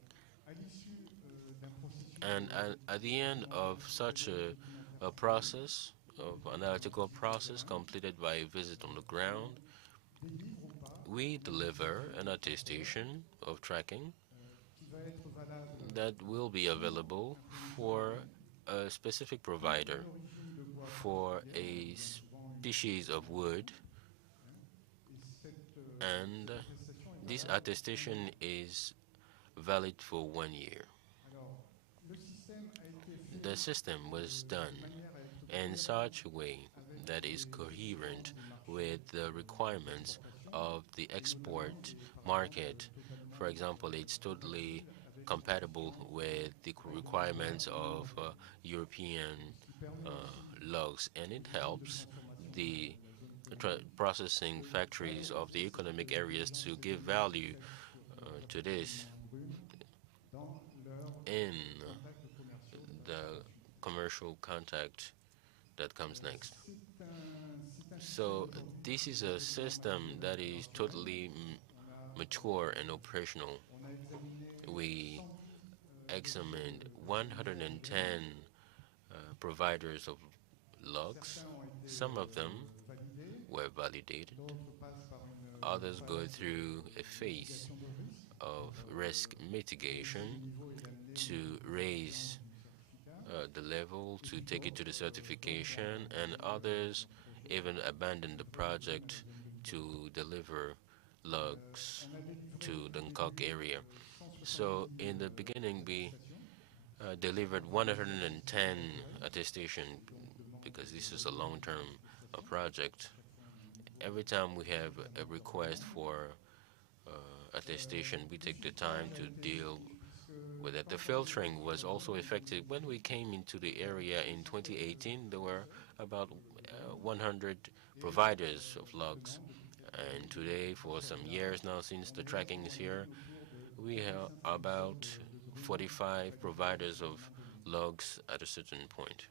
and at the end of such a process, of analytical process completed by a visit on the ground, we deliver an attestation of tracking that will be available for a specific provider for a species of wood, and this attestation is valid for 1 year. The system was done in such a way that is coherent with the requirements of the export market. For example, it's totally compatible with the requirements of European uh, laws, and it helps the processing factories of the economic areas to give value to this in the commercial contact that comes next. So this is a system that is totally mature and operational. We examined 110 providers of logs. Some of them were validated. Others go through a phase of risk mitigation to raise the level to take it to the certification, and others even abandon the project to deliver logs to Dunkirk area. So in the beginning, we delivered 110 attestation because this is a long-term project. Every time we have a request for attestation, we take the time to deal with it. The filtering was also effective. When we came into the area in 2018, there were about 100 providers of logs. And today, for some years now, since the tracking is here, we have about 45 providers of logs at a certain point.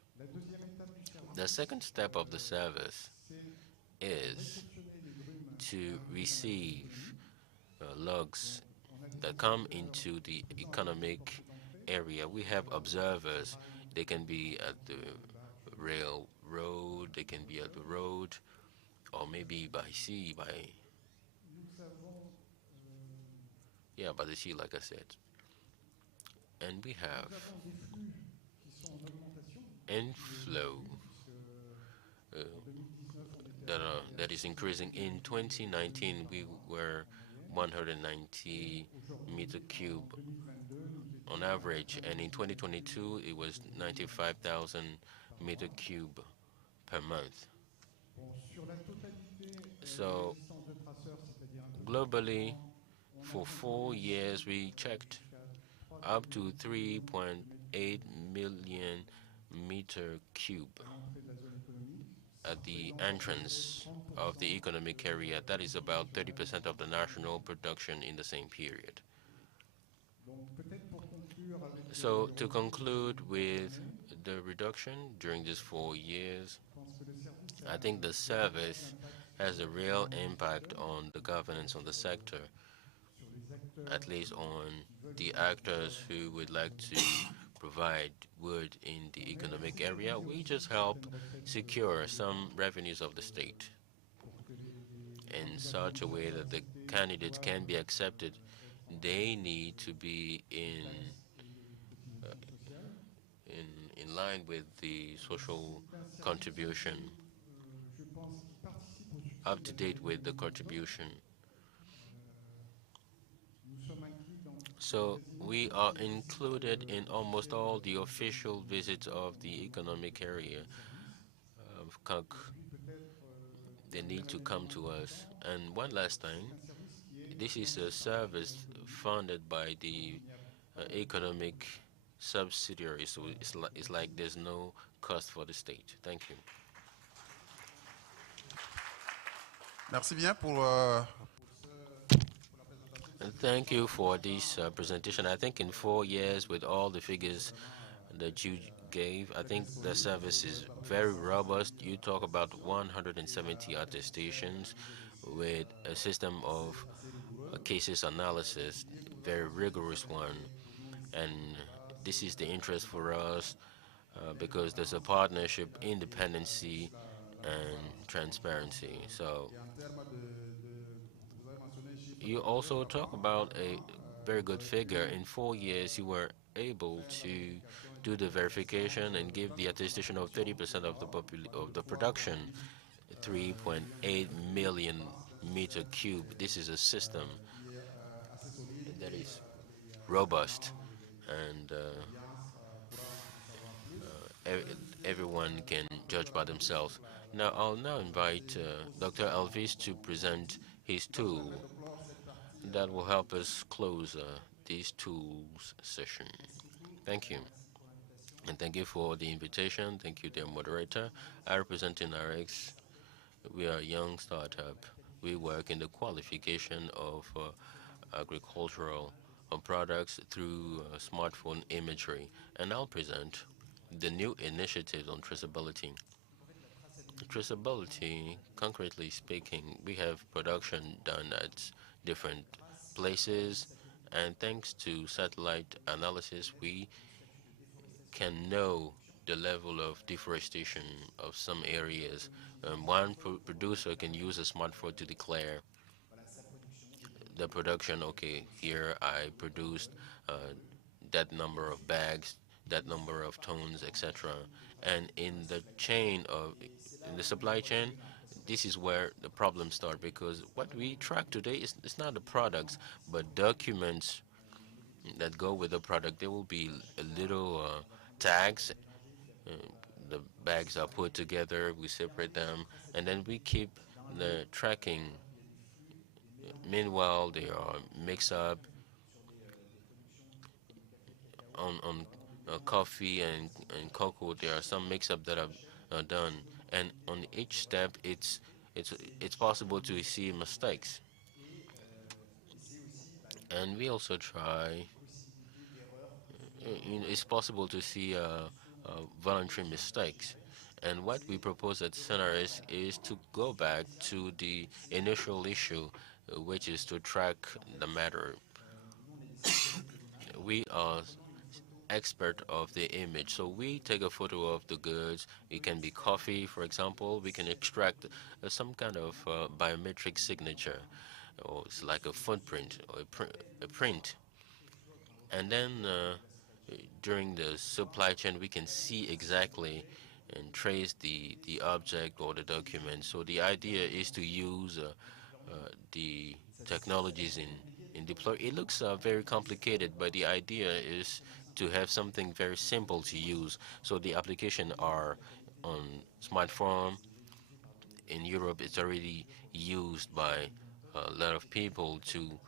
The second step of the service is to receive logs that come into the economic area. We have observers. They can be at the railroad, they can be at the road, or maybe by sea, by the sea, like I said. And we have inflow uh, that is increasing. In 2019, we were 190 meter cube on average, and in 2022 it was 95,000 meter cube per month. So globally, for 4 years, we checked up to 3.8 million meter cube at the entrance of the economic area. That is about 30% of the national production in the same period. So to conclude with the reduction during these 4 years, I think the service has a real impact on the governance on the sector, at least on the actors who would like to provide wood in the economic area. We just help secure some revenues of the state in such a way that the candidates can be accepted. They need to be in line with the social contribution. up to date with the contribution. So we are included in almost all the official visits of the economic area of COC. They need to come to us. And one last thing, this is a service funded by the economic subsidiary, so it's like there's no cost for the state. Thank you. Merci bien pour And thank you for this presentation. I think in 4 years, with all the figures that you gave, I think the service is very robust. You talk about 170 attestations with a system of cases analysis, very rigorous one. And this is the interest for us because there's a partnership, independency, and transparency. So you also talk about a very good figure. In 4 years, you were able to do the verification and give the attestation of 30% of of the production, 3.8 million meter cube. This is a system that is robust, and everyone can judge by themselves. Now, I'll now invite Dr. Elvis to present his tool that will help us close this tools session. Thank you. And thank you for the invitation. Thank you, dear moderator. I represent NRX. We are a young startup. We work in the qualification of agricultural products through smartphone imagery. And I'll present the new initiatives on traceability. Traceability, concretely speaking, we have production done at different places, and thanks to satellite analysis, we can know the level of deforestation of some areas. One producer can use a smartphone to declare the production. Okay, here I produced that number of bags, that number of tons, etc. And in the supply chain, this is where the problems start, because what we track today is not the products, but documents that go with the product. There will be a little tags. Uh, the bags are put together, we separate them, and then we keep the tracking. Meanwhile, they are mixed up on coffee and cocoa. There are some mix-up that are done, and on each step, it's it's possible to see mistakes. And we also try. It's possible to see voluntary mistakes. And what we propose at CNRS is to go back to the initial issue, which is to track the matter. We are expert of the image. So we take a photo of the goods. It can be coffee, for example. We can extract some kind of biometric signature, or it's like a footprint or a print. And then during the supply chain, we can see exactly and trace the object or the document. So the idea is to use the technologies in deploy. It looks very complicated, but the idea is to have something very simple to use. So the application are on smartphone. In Europe, it's already used by a lot of people to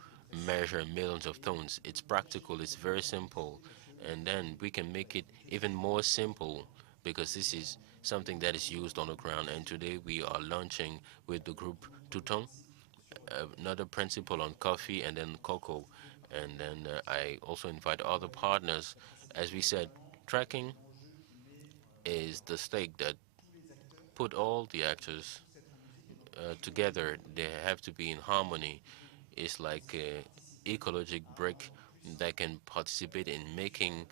measure millions of tons. It's practical, it's very simple, and then we can make it even more simple because this is something that is used on the ground. And today we are launching with the group Tuton another principle on coffee and then cocoa. And then I also invite other partners. As we said, tracking is the stake that put all the actors together. They have to be in harmony. It's like a ecologic brick that can participate in making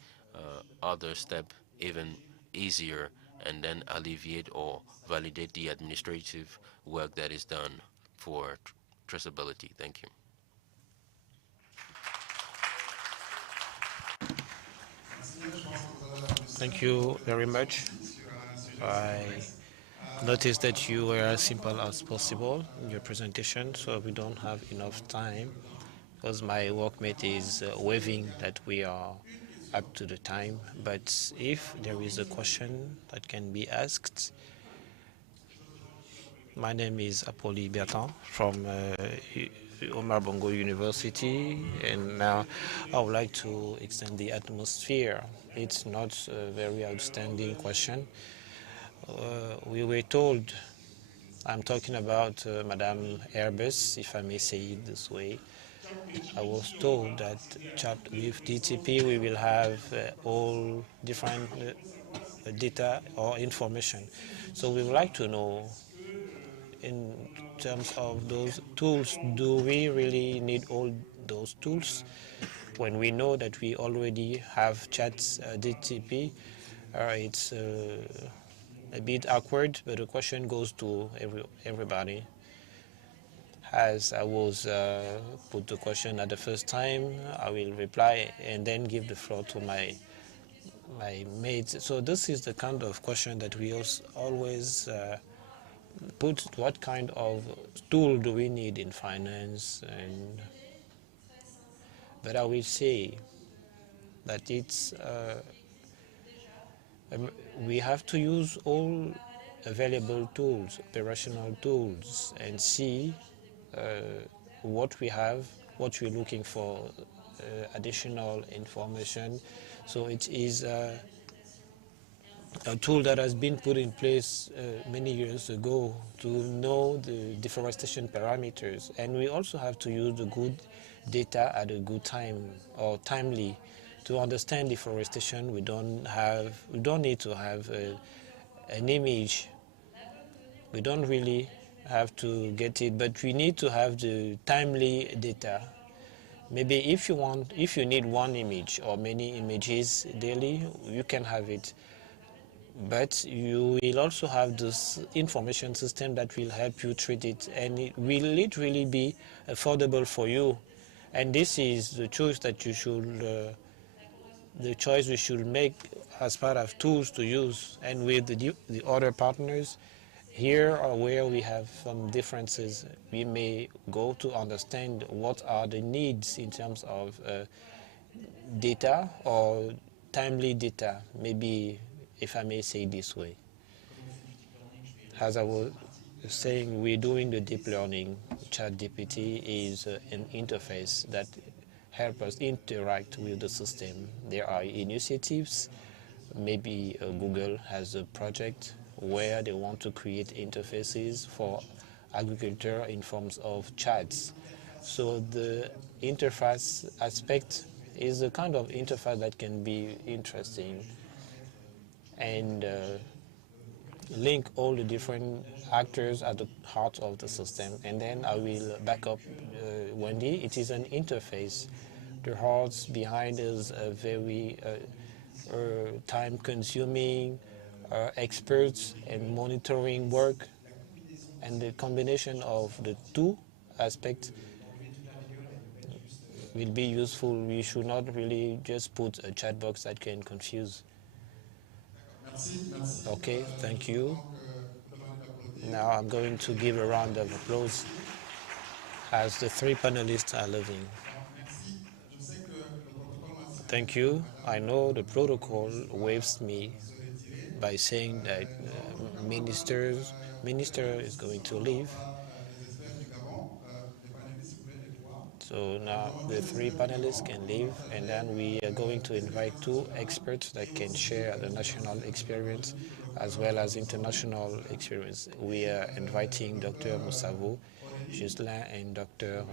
other step even easier, and then alleviate or validate the administrative work that is done for traceability. Thank you. Thank you very much. I notice that you were as simple as possible in your presentation, so we don't have enough time because my workmate is waving that we are up to the time. But if there is a question that can be asked, my name is Apolli Bertrand from Omar Bongo University, and now I would like to extend the atmosphere. It's not a very outstanding question. We were told, I'm talking about Madame Airbus, if I may say it this way. I was told that with DTP we will have all different data or information. So we would like to know, in terms of those tools, do we really need all those tools when we know that we already have chats DTP? It's a bit awkward, but the question goes to everybody. As I was put the question at the first time, I will reply and then give the floor to my mates. So this is the kind of question that we always put. What kind of tool do we need in finance? But I will say that we have to use all available tools, operational tools, and see what we have, what we're looking for, additional information. So it is a tool that has been put in place many years ago to know the deforestation parameters, and we also have to use the good data at a good time or timely to understand deforestation. We don't need to have an image. We don't really have to get it, but we need to have the timely data. Maybe if you need one image or many images daily, you can have it. But you will also have this information system that will help you treat it, and it will literally be affordable for you. And this is the choice that you should, the choice we should make as part of tools to use. And with the other partners, here are where we have some differences. We may go to understand what are the needs in terms of data or timely data, maybe, if I may say this way. As I was saying, we're doing the deep learning. ChatGPT is an interface that helps us interact with the system. There are initiatives. Maybe Google has a project where they want to create interfaces for agriculture in forms of chats. So the interface aspect is a kind of interface that can be interesting and link all the different actors at the heart of the system. And then I will back up Wendy. It is an interface. The heart behind is a very time-consuming experts and monitoring work, and the combination of the two aspects will be useful. We should not really just put a chat box that can confuse. Okay, thank you. Now I'm going to give a round of applause as the three panelists are leaving. Thank you. I know the protocol waves me by saying that minister is going to leave. So now the three panelists can leave, and then we are going to invite two experts that can share the national experience as well as international experience. We are inviting Dr. Moussavo, Gislain, and Dr.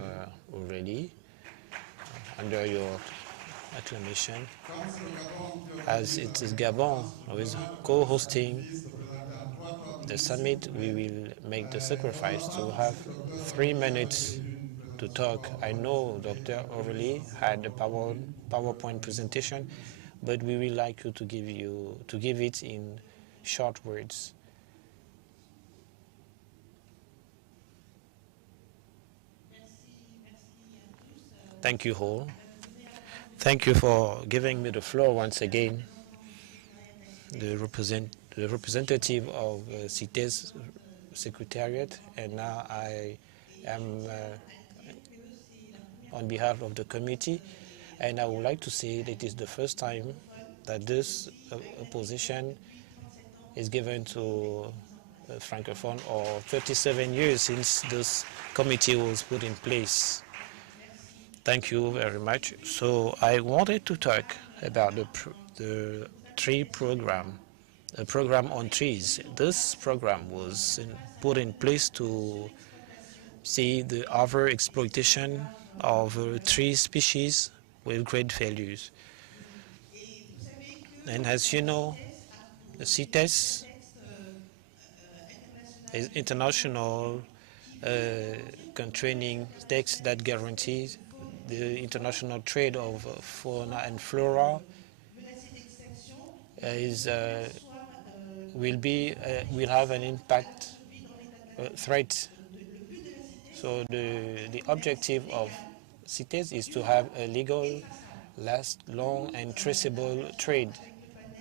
Aurélie under your acclamation. As it is Gabon who is co-hosting the summit, we will make the sacrifice to have 3 minutes to talk. I know Dr. Aurélie had a PowerPoint presentation, but we would like you to give it in short words. Thank you all. Thank you for giving me the floor once again. The the representative of CITES Secretariat, and now I am on behalf of the committee. And I would like to say that it is the first time that this position is given to Francophone, or 37 years since this committee was put in place. Thank you very much. So I wanted to talk about the tree program, a program on trees. This program was put in place to see the over-exploitation of tree species with great values. And as you know, the CITES is international constraining text that guarantees the international trade of fauna and flora will have an impact threat. So the objective of CITES is to have a legal, long and traceable trade,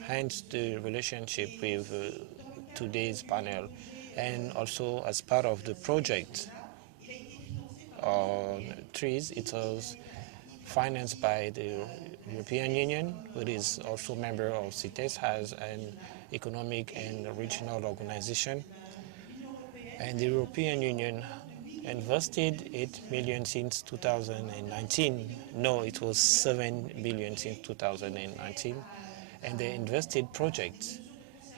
hence the relationship with today's panel. And also, as part of the project on trees, it was financed by the European Union, which is also a member of CITES, has an economic and regional organization. And the European Union invested 8 million since 2019. No, it was 7 billion since 2019. And they invested projects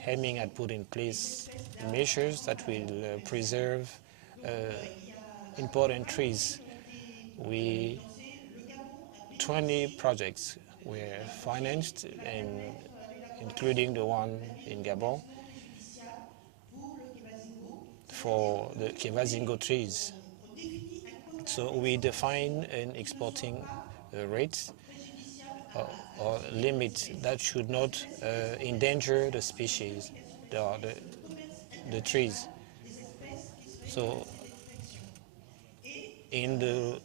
aiming at putting in place measures that will preserve important trees. 20 projects were financed, and including the one in Gabon for the Kevazingo trees. So we define an exporting rate or limit that should not endanger the species, the trees. So in the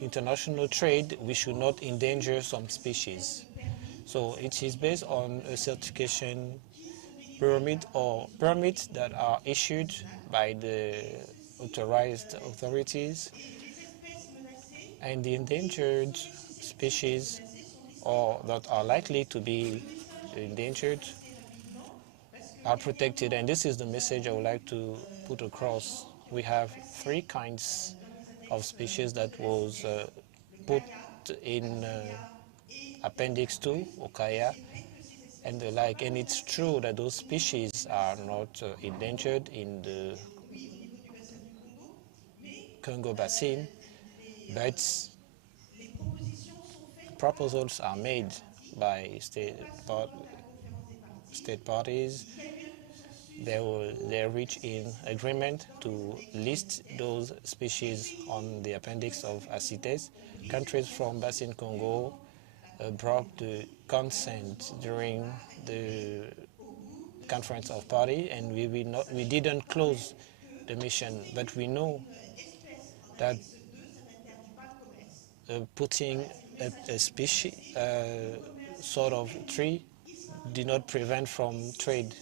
international trade, we should not endanger some species. So it is based on a certification permit or permits that are issued by the authorized authorities, and the endangered species or that are likely to be endangered are protected. And this is the message I would like to put across. We have 3 kinds of species that was put in Appendix 2, Okaya, and the like. And it's true that those species are not endangered in the Congo Basin, but proposals are made by state parties. They reach in agreement to list those species on the appendix of CITES. Countries from Basin Congo brought the consent during the conference of party, and we didn't close the mission, but we know that putting a species sort of tree did not prevent from trade.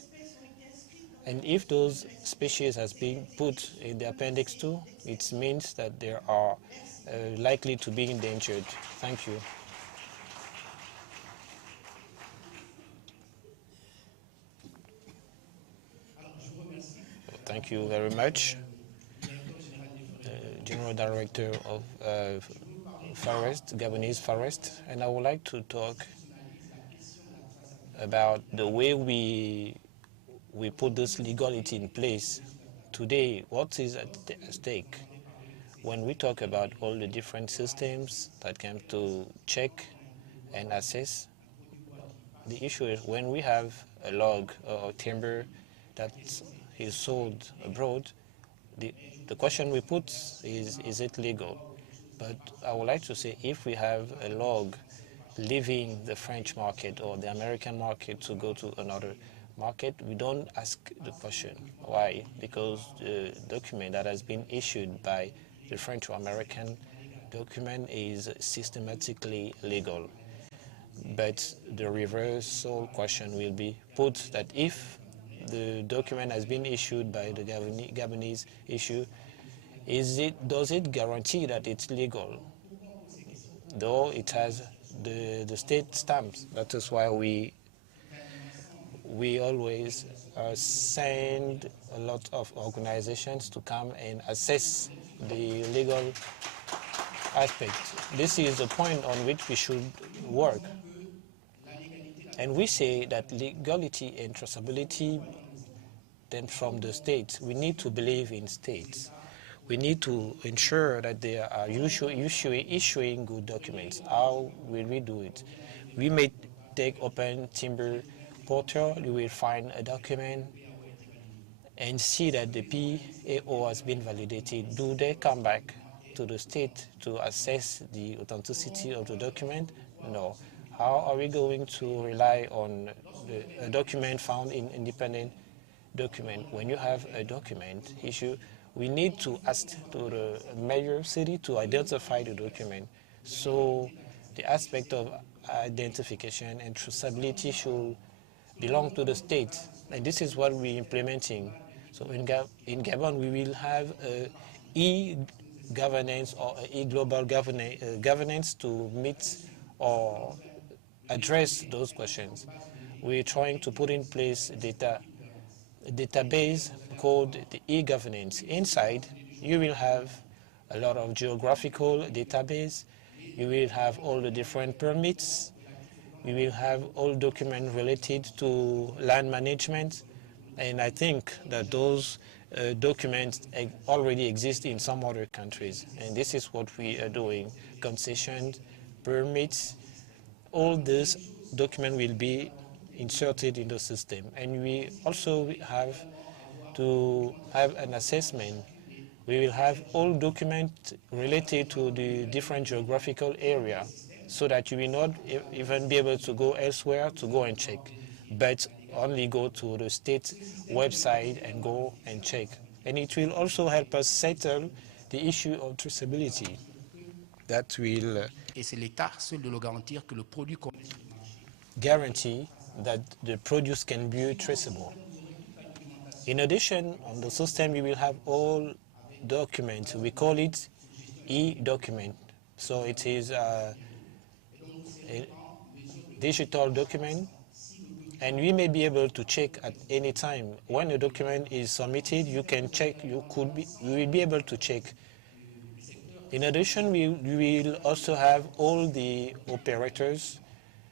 And if those species has been put in the appendix 2, it means that they are likely to be endangered. Thank you. Thank you very much, General Director of Forest, Gabonese Forest. And I would like to talk about the way we put this legality in place. Today, what is at stake? When we talk about all the different systems that come to check and assess, the issue is when we have a log or timber that is sold abroad, the question we put is it legal? But I would like to say, if we have a log leaving the French market or the American market to go to another market, we don't ask the question. Why? Because the document that has been issued by the French or American document is systematically legal. But the reversal question will be put that if the document has been issued by the Gabonese issue, does it guarantee that it's legal? Though it has the state stamps. That is why we always send a lot of organizations to come and assess the legal aspect. This is the point on which we should work. And we say that legality and traceability then from the states. We need to believe in states. We need to ensure that they are issuing good documents. How will we do it? We may take open timber portal, you will find a document and see that the PAO has been validated. Do they come back to the state to assess the authenticity of the document? No. How are we going to rely on a document found in independent document? When you have a document issue, we need to ask to the major city to identify the document. So the aspect of identification and traceability should belong to the state. And this is what we're implementing. So in Gabon, we will have e-governance or e-global governance to meet or address those questions. We're trying to put in place a database called the e-governance. Inside, you will have a lot of geographical database. You will have all the different permits. You will have all documents related to land management. And I think that those documents already exist in some other countries. And this is what we are doing. Concessions, permits, all this document will be inserted in the system. And we also have to have an assessment. We will have all documents related to the different geographical area so that you will not even be able to go elsewhere to go and check, but only go to the state website and go and check. And it will also help us settle the issue of traceability. That will Et c'est l'État seul de le garantir que le produit guarantee that the produce can be traceable. In addition, on the system, we will have all documents. We call it e-document. So it is a digital document, and we may be able to check at any time. When a document is submitted, you can check, you will be able to check. In addition, we will also have all the operators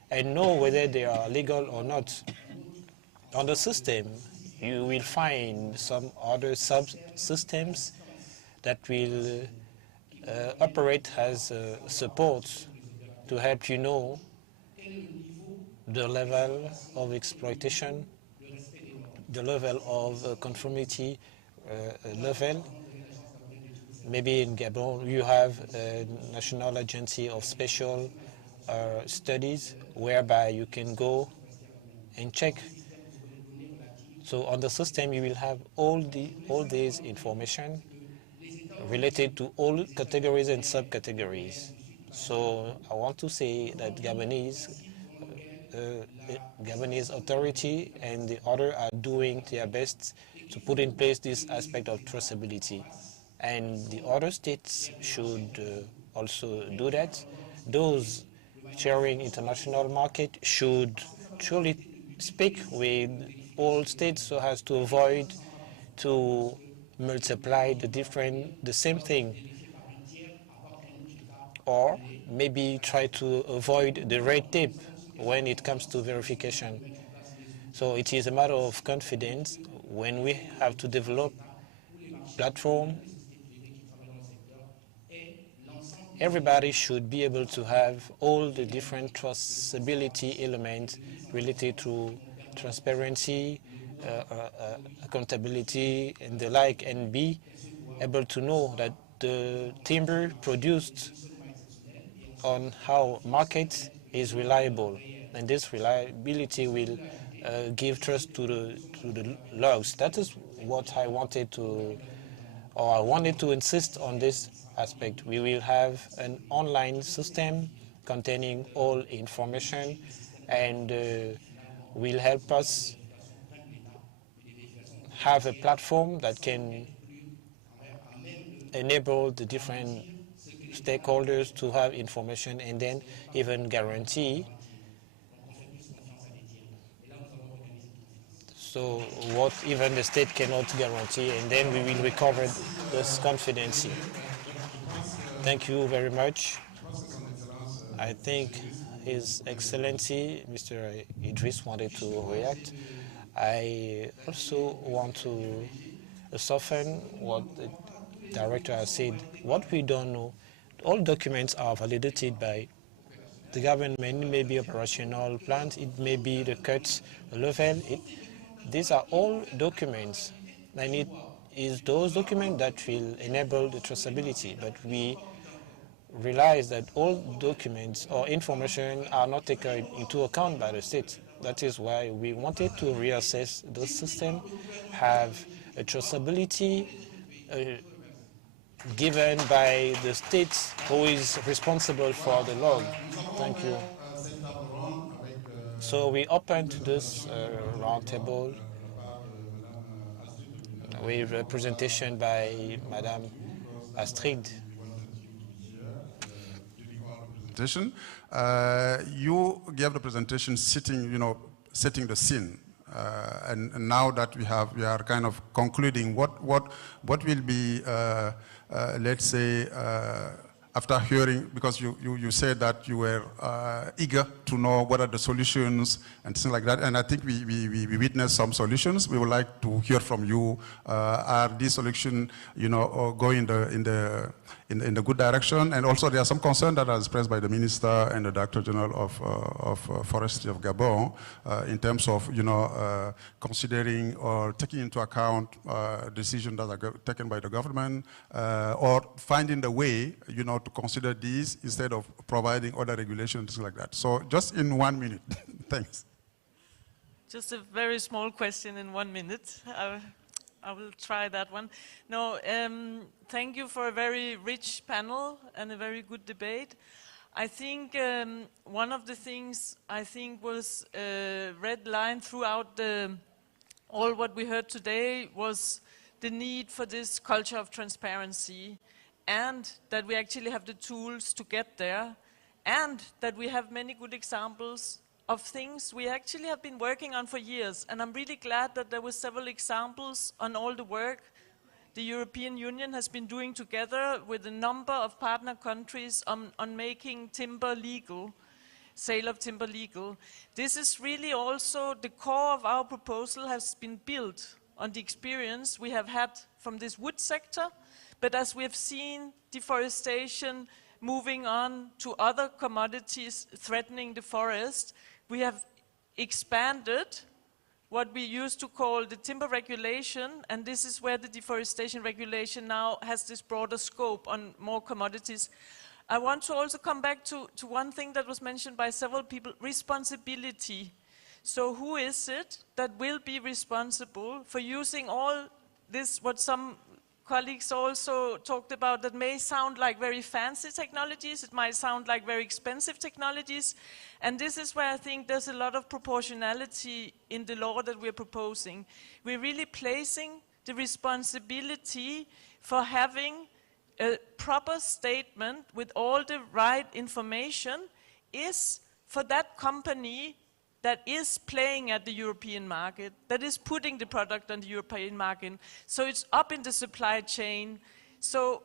and know whether they are legal or not. On the system, you will find some other subsystems that will operate as support to help you know the level of exploitation, the level of conformity level. Maybe in Gabon, you have a National Agency of Special Studies whereby you can go and check. So on the system, you will have all these information related to all categories and subcategories. So I want to say that Gabonese authority and the other are doing their best to put in place this aspect of traceability. And the other states should also do that. Those sharing international market should truly speak with all states so as to avoid to multiply the same thing, or maybe try to avoid the red tape when it comes to verification. So it is a matter of confidence when we have to develop platform. Everybody should be able to have all the different traceability elements related to transparency, accountability, and the like, and be able to know that the timber produced on how market is reliable, and this reliability will give trust to the logs. That is what I wanted to insist on this aspect. We will have an online system containing all information and will help us have a platform that can enable the different stakeholders to have information and then even guarantee. So what even the state cannot guarantee, and then we will recover this confidence. Thank you very much. I think His Excellency, Mr. Idris, wanted to react. I also want to soften what the director has said. What we don't know, all documents are validated by the government. It may be operational plans, it may be the cuts level. These are all documents, and it is those documents that will enable the traceability. But we realize that all documents or information are not taken into account by the state. That is why we wanted to reassess the system, have a traceability given by the state who is responsible for the log. Thank you. So we opened this roundtable with a presentation by Madame Astrid. You gave the presentation setting the scene. And now that we are kind of concluding what will be, let's say, after hearing, because you said that you were eager to know what are the solutions and things like that, and I think we witnessed some solutions. We would like to hear from you. Are these solutions, going in the good direction? And also there are some concerns that are expressed by the Minister and the Director General of Forestry of Gabon in terms of, considering or taking into account decisions that are taken by the government or finding the way, to consider these instead of providing other regulations like that. So just in 1 minute, thanks. Just a very small question in 1 minute. I will try that one. No, thank you for a very rich panel and a very good debate. I think one of the things I think was a red line throughout all what we heard today was the need for this culture of transparency, and that we actually have the tools to get there, and that we have many good examples of things we actually have been working on for years. And I'm really glad that there were several examples on all the work the European Union has been doing together with a number of partner countries on making timber legal, sale of timber legal. This is really also the core of our proposal has been built on the experience we have had from this wood sector. But as we have seen deforestation moving on to other commodities threatening the forest, we have expanded what we used to call the timber regulation, and this is where the deforestation regulation now has this broader scope on more commodities. I want to also come back to one thing that was mentioned by several people, responsibility. So who is it that will be responsible for using all this, what some colleagues also talked about, that may sound like very fancy technologies, it might sound like very expensive technologies, and this is where I think there's a lot of proportionality in the law that we're proposing. We're really placing the responsibility for having a proper statement with all the right information is for that company that is playing at the European market, that is putting the product on the European market. So it's up in the supply chain. So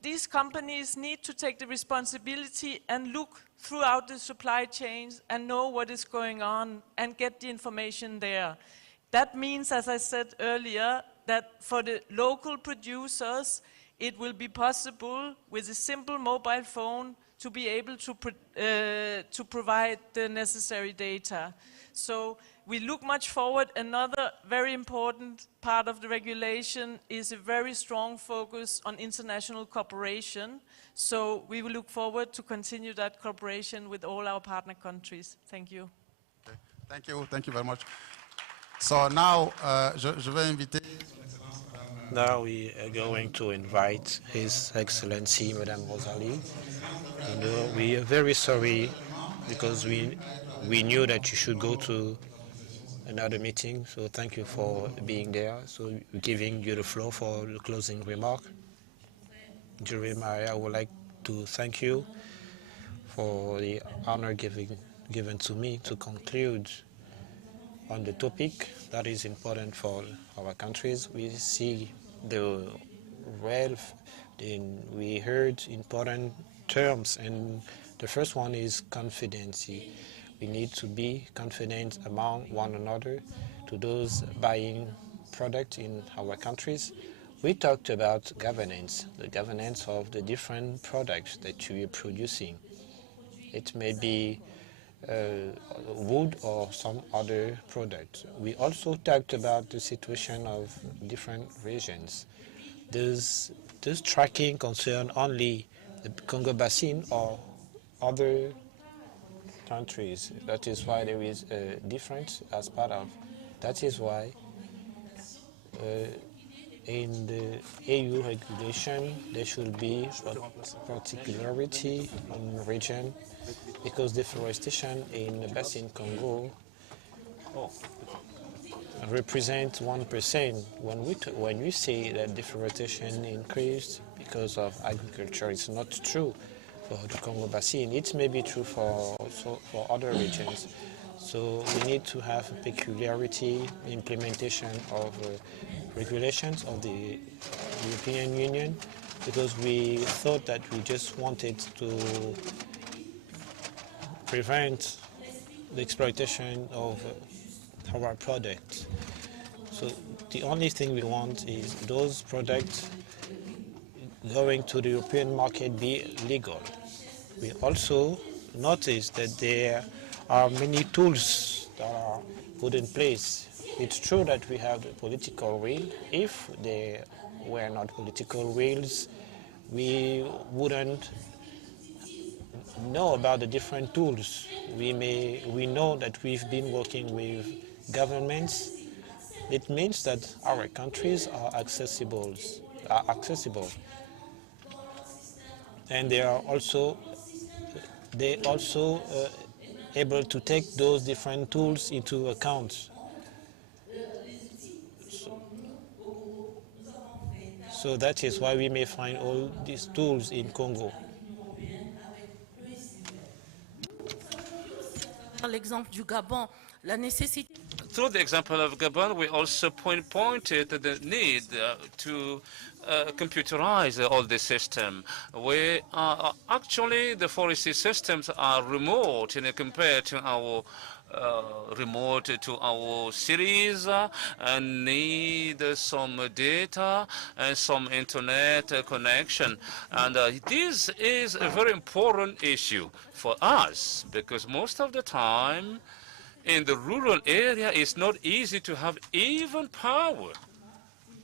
these companies need to take the responsibility and look throughout the supply chains and know what is going on and get the information there. That means, as I said earlier, that for the local producers, it will be possible with a simple mobile phone to be able to provide the necessary data. So we look much forward. Another very important part of the regulation is a very strong focus on international cooperation. So we will look forward to continue that cooperation with all our partner countries. Thank you. Okay. Thank you very much. So now, je vais inviter... Now we are going to invite His Excellency, Madame Rosalie. We are very sorry because we knew that you should go to another meeting. So thank you for being there. So giving you the floor for the closing remark. Jeremiah, I would like to thank you for the honor given to me to conclude on the topic that is important for our countries. We see the wealth, then we heard important terms, and the first one is confidence. We need to be confident among one another to those buying product in our countries. We talked about governance, the governance of the different products that we are producing. It may be wood or some other product. We also talked about the situation of different regions. Does this tracking concern only the Congo Basin or other countries? That is why there is a difference as part of. That is why in the AU regulation there should be a particularity on region because deforestation in the Basin Congo represents 1%. When we say that deforestation increased because of agriculture, it's not true for the Congo Basin. It may be true for also for other regions. So we need to have a peculiarity implementation of regulations of the European Union because we thought that we just wanted to prevent the exploitation of our products. So the only thing we want is those products going to the European market be legal. We also notice that there are many tools that are put in place. It's true that we have the political will. If there were not political wills, we wouldn't know about the different tools. We know that we've been working with governments. It means that our countries are accessible, and they are also able to take those different tools into account. So that is why we may find all these tools in Congo. L'exemple du Gabon, la nécessité. Through the example of Gabon, we also pointed the need to computerize all the system. We actually the forestry systems are remote compared to our remote to our cities and need some data and some internet connection. And this is a very important issue for us because most of the time in the rural area it's not easy to have even power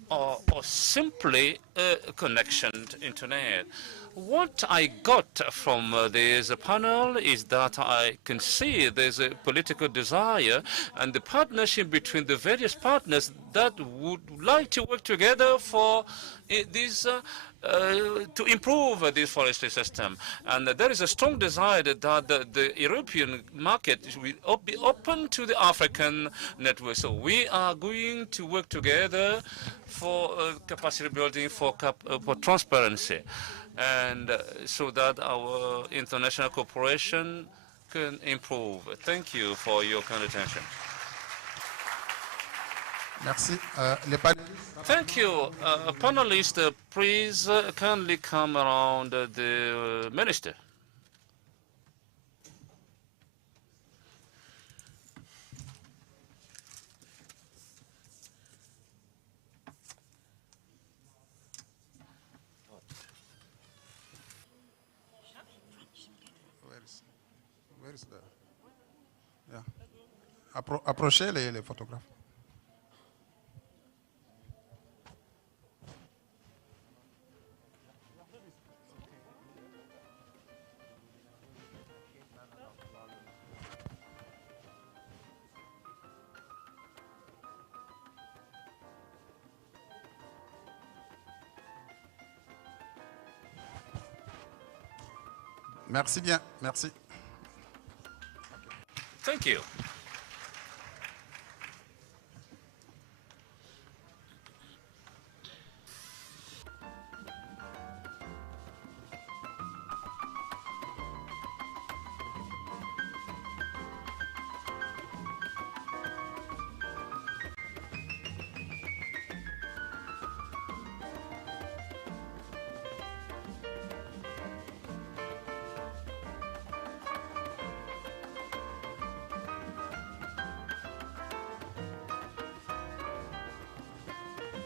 or simply a connection to internet. What I got from this panel is that I can see there's a political desire and the partnership between the various partners that would like to work together for this to improve this forestry system. And there is a strong desire that the European market will be open to the African network. So we are going to work together for capacity building, for transparency, and so that our international cooperation can improve. Thank you for your kind attention. Merci. Thank you. Panelists, please kindly come around the minister. Where is the... Yeah. Approchez les photographes. Merci bien, merci. Thank you.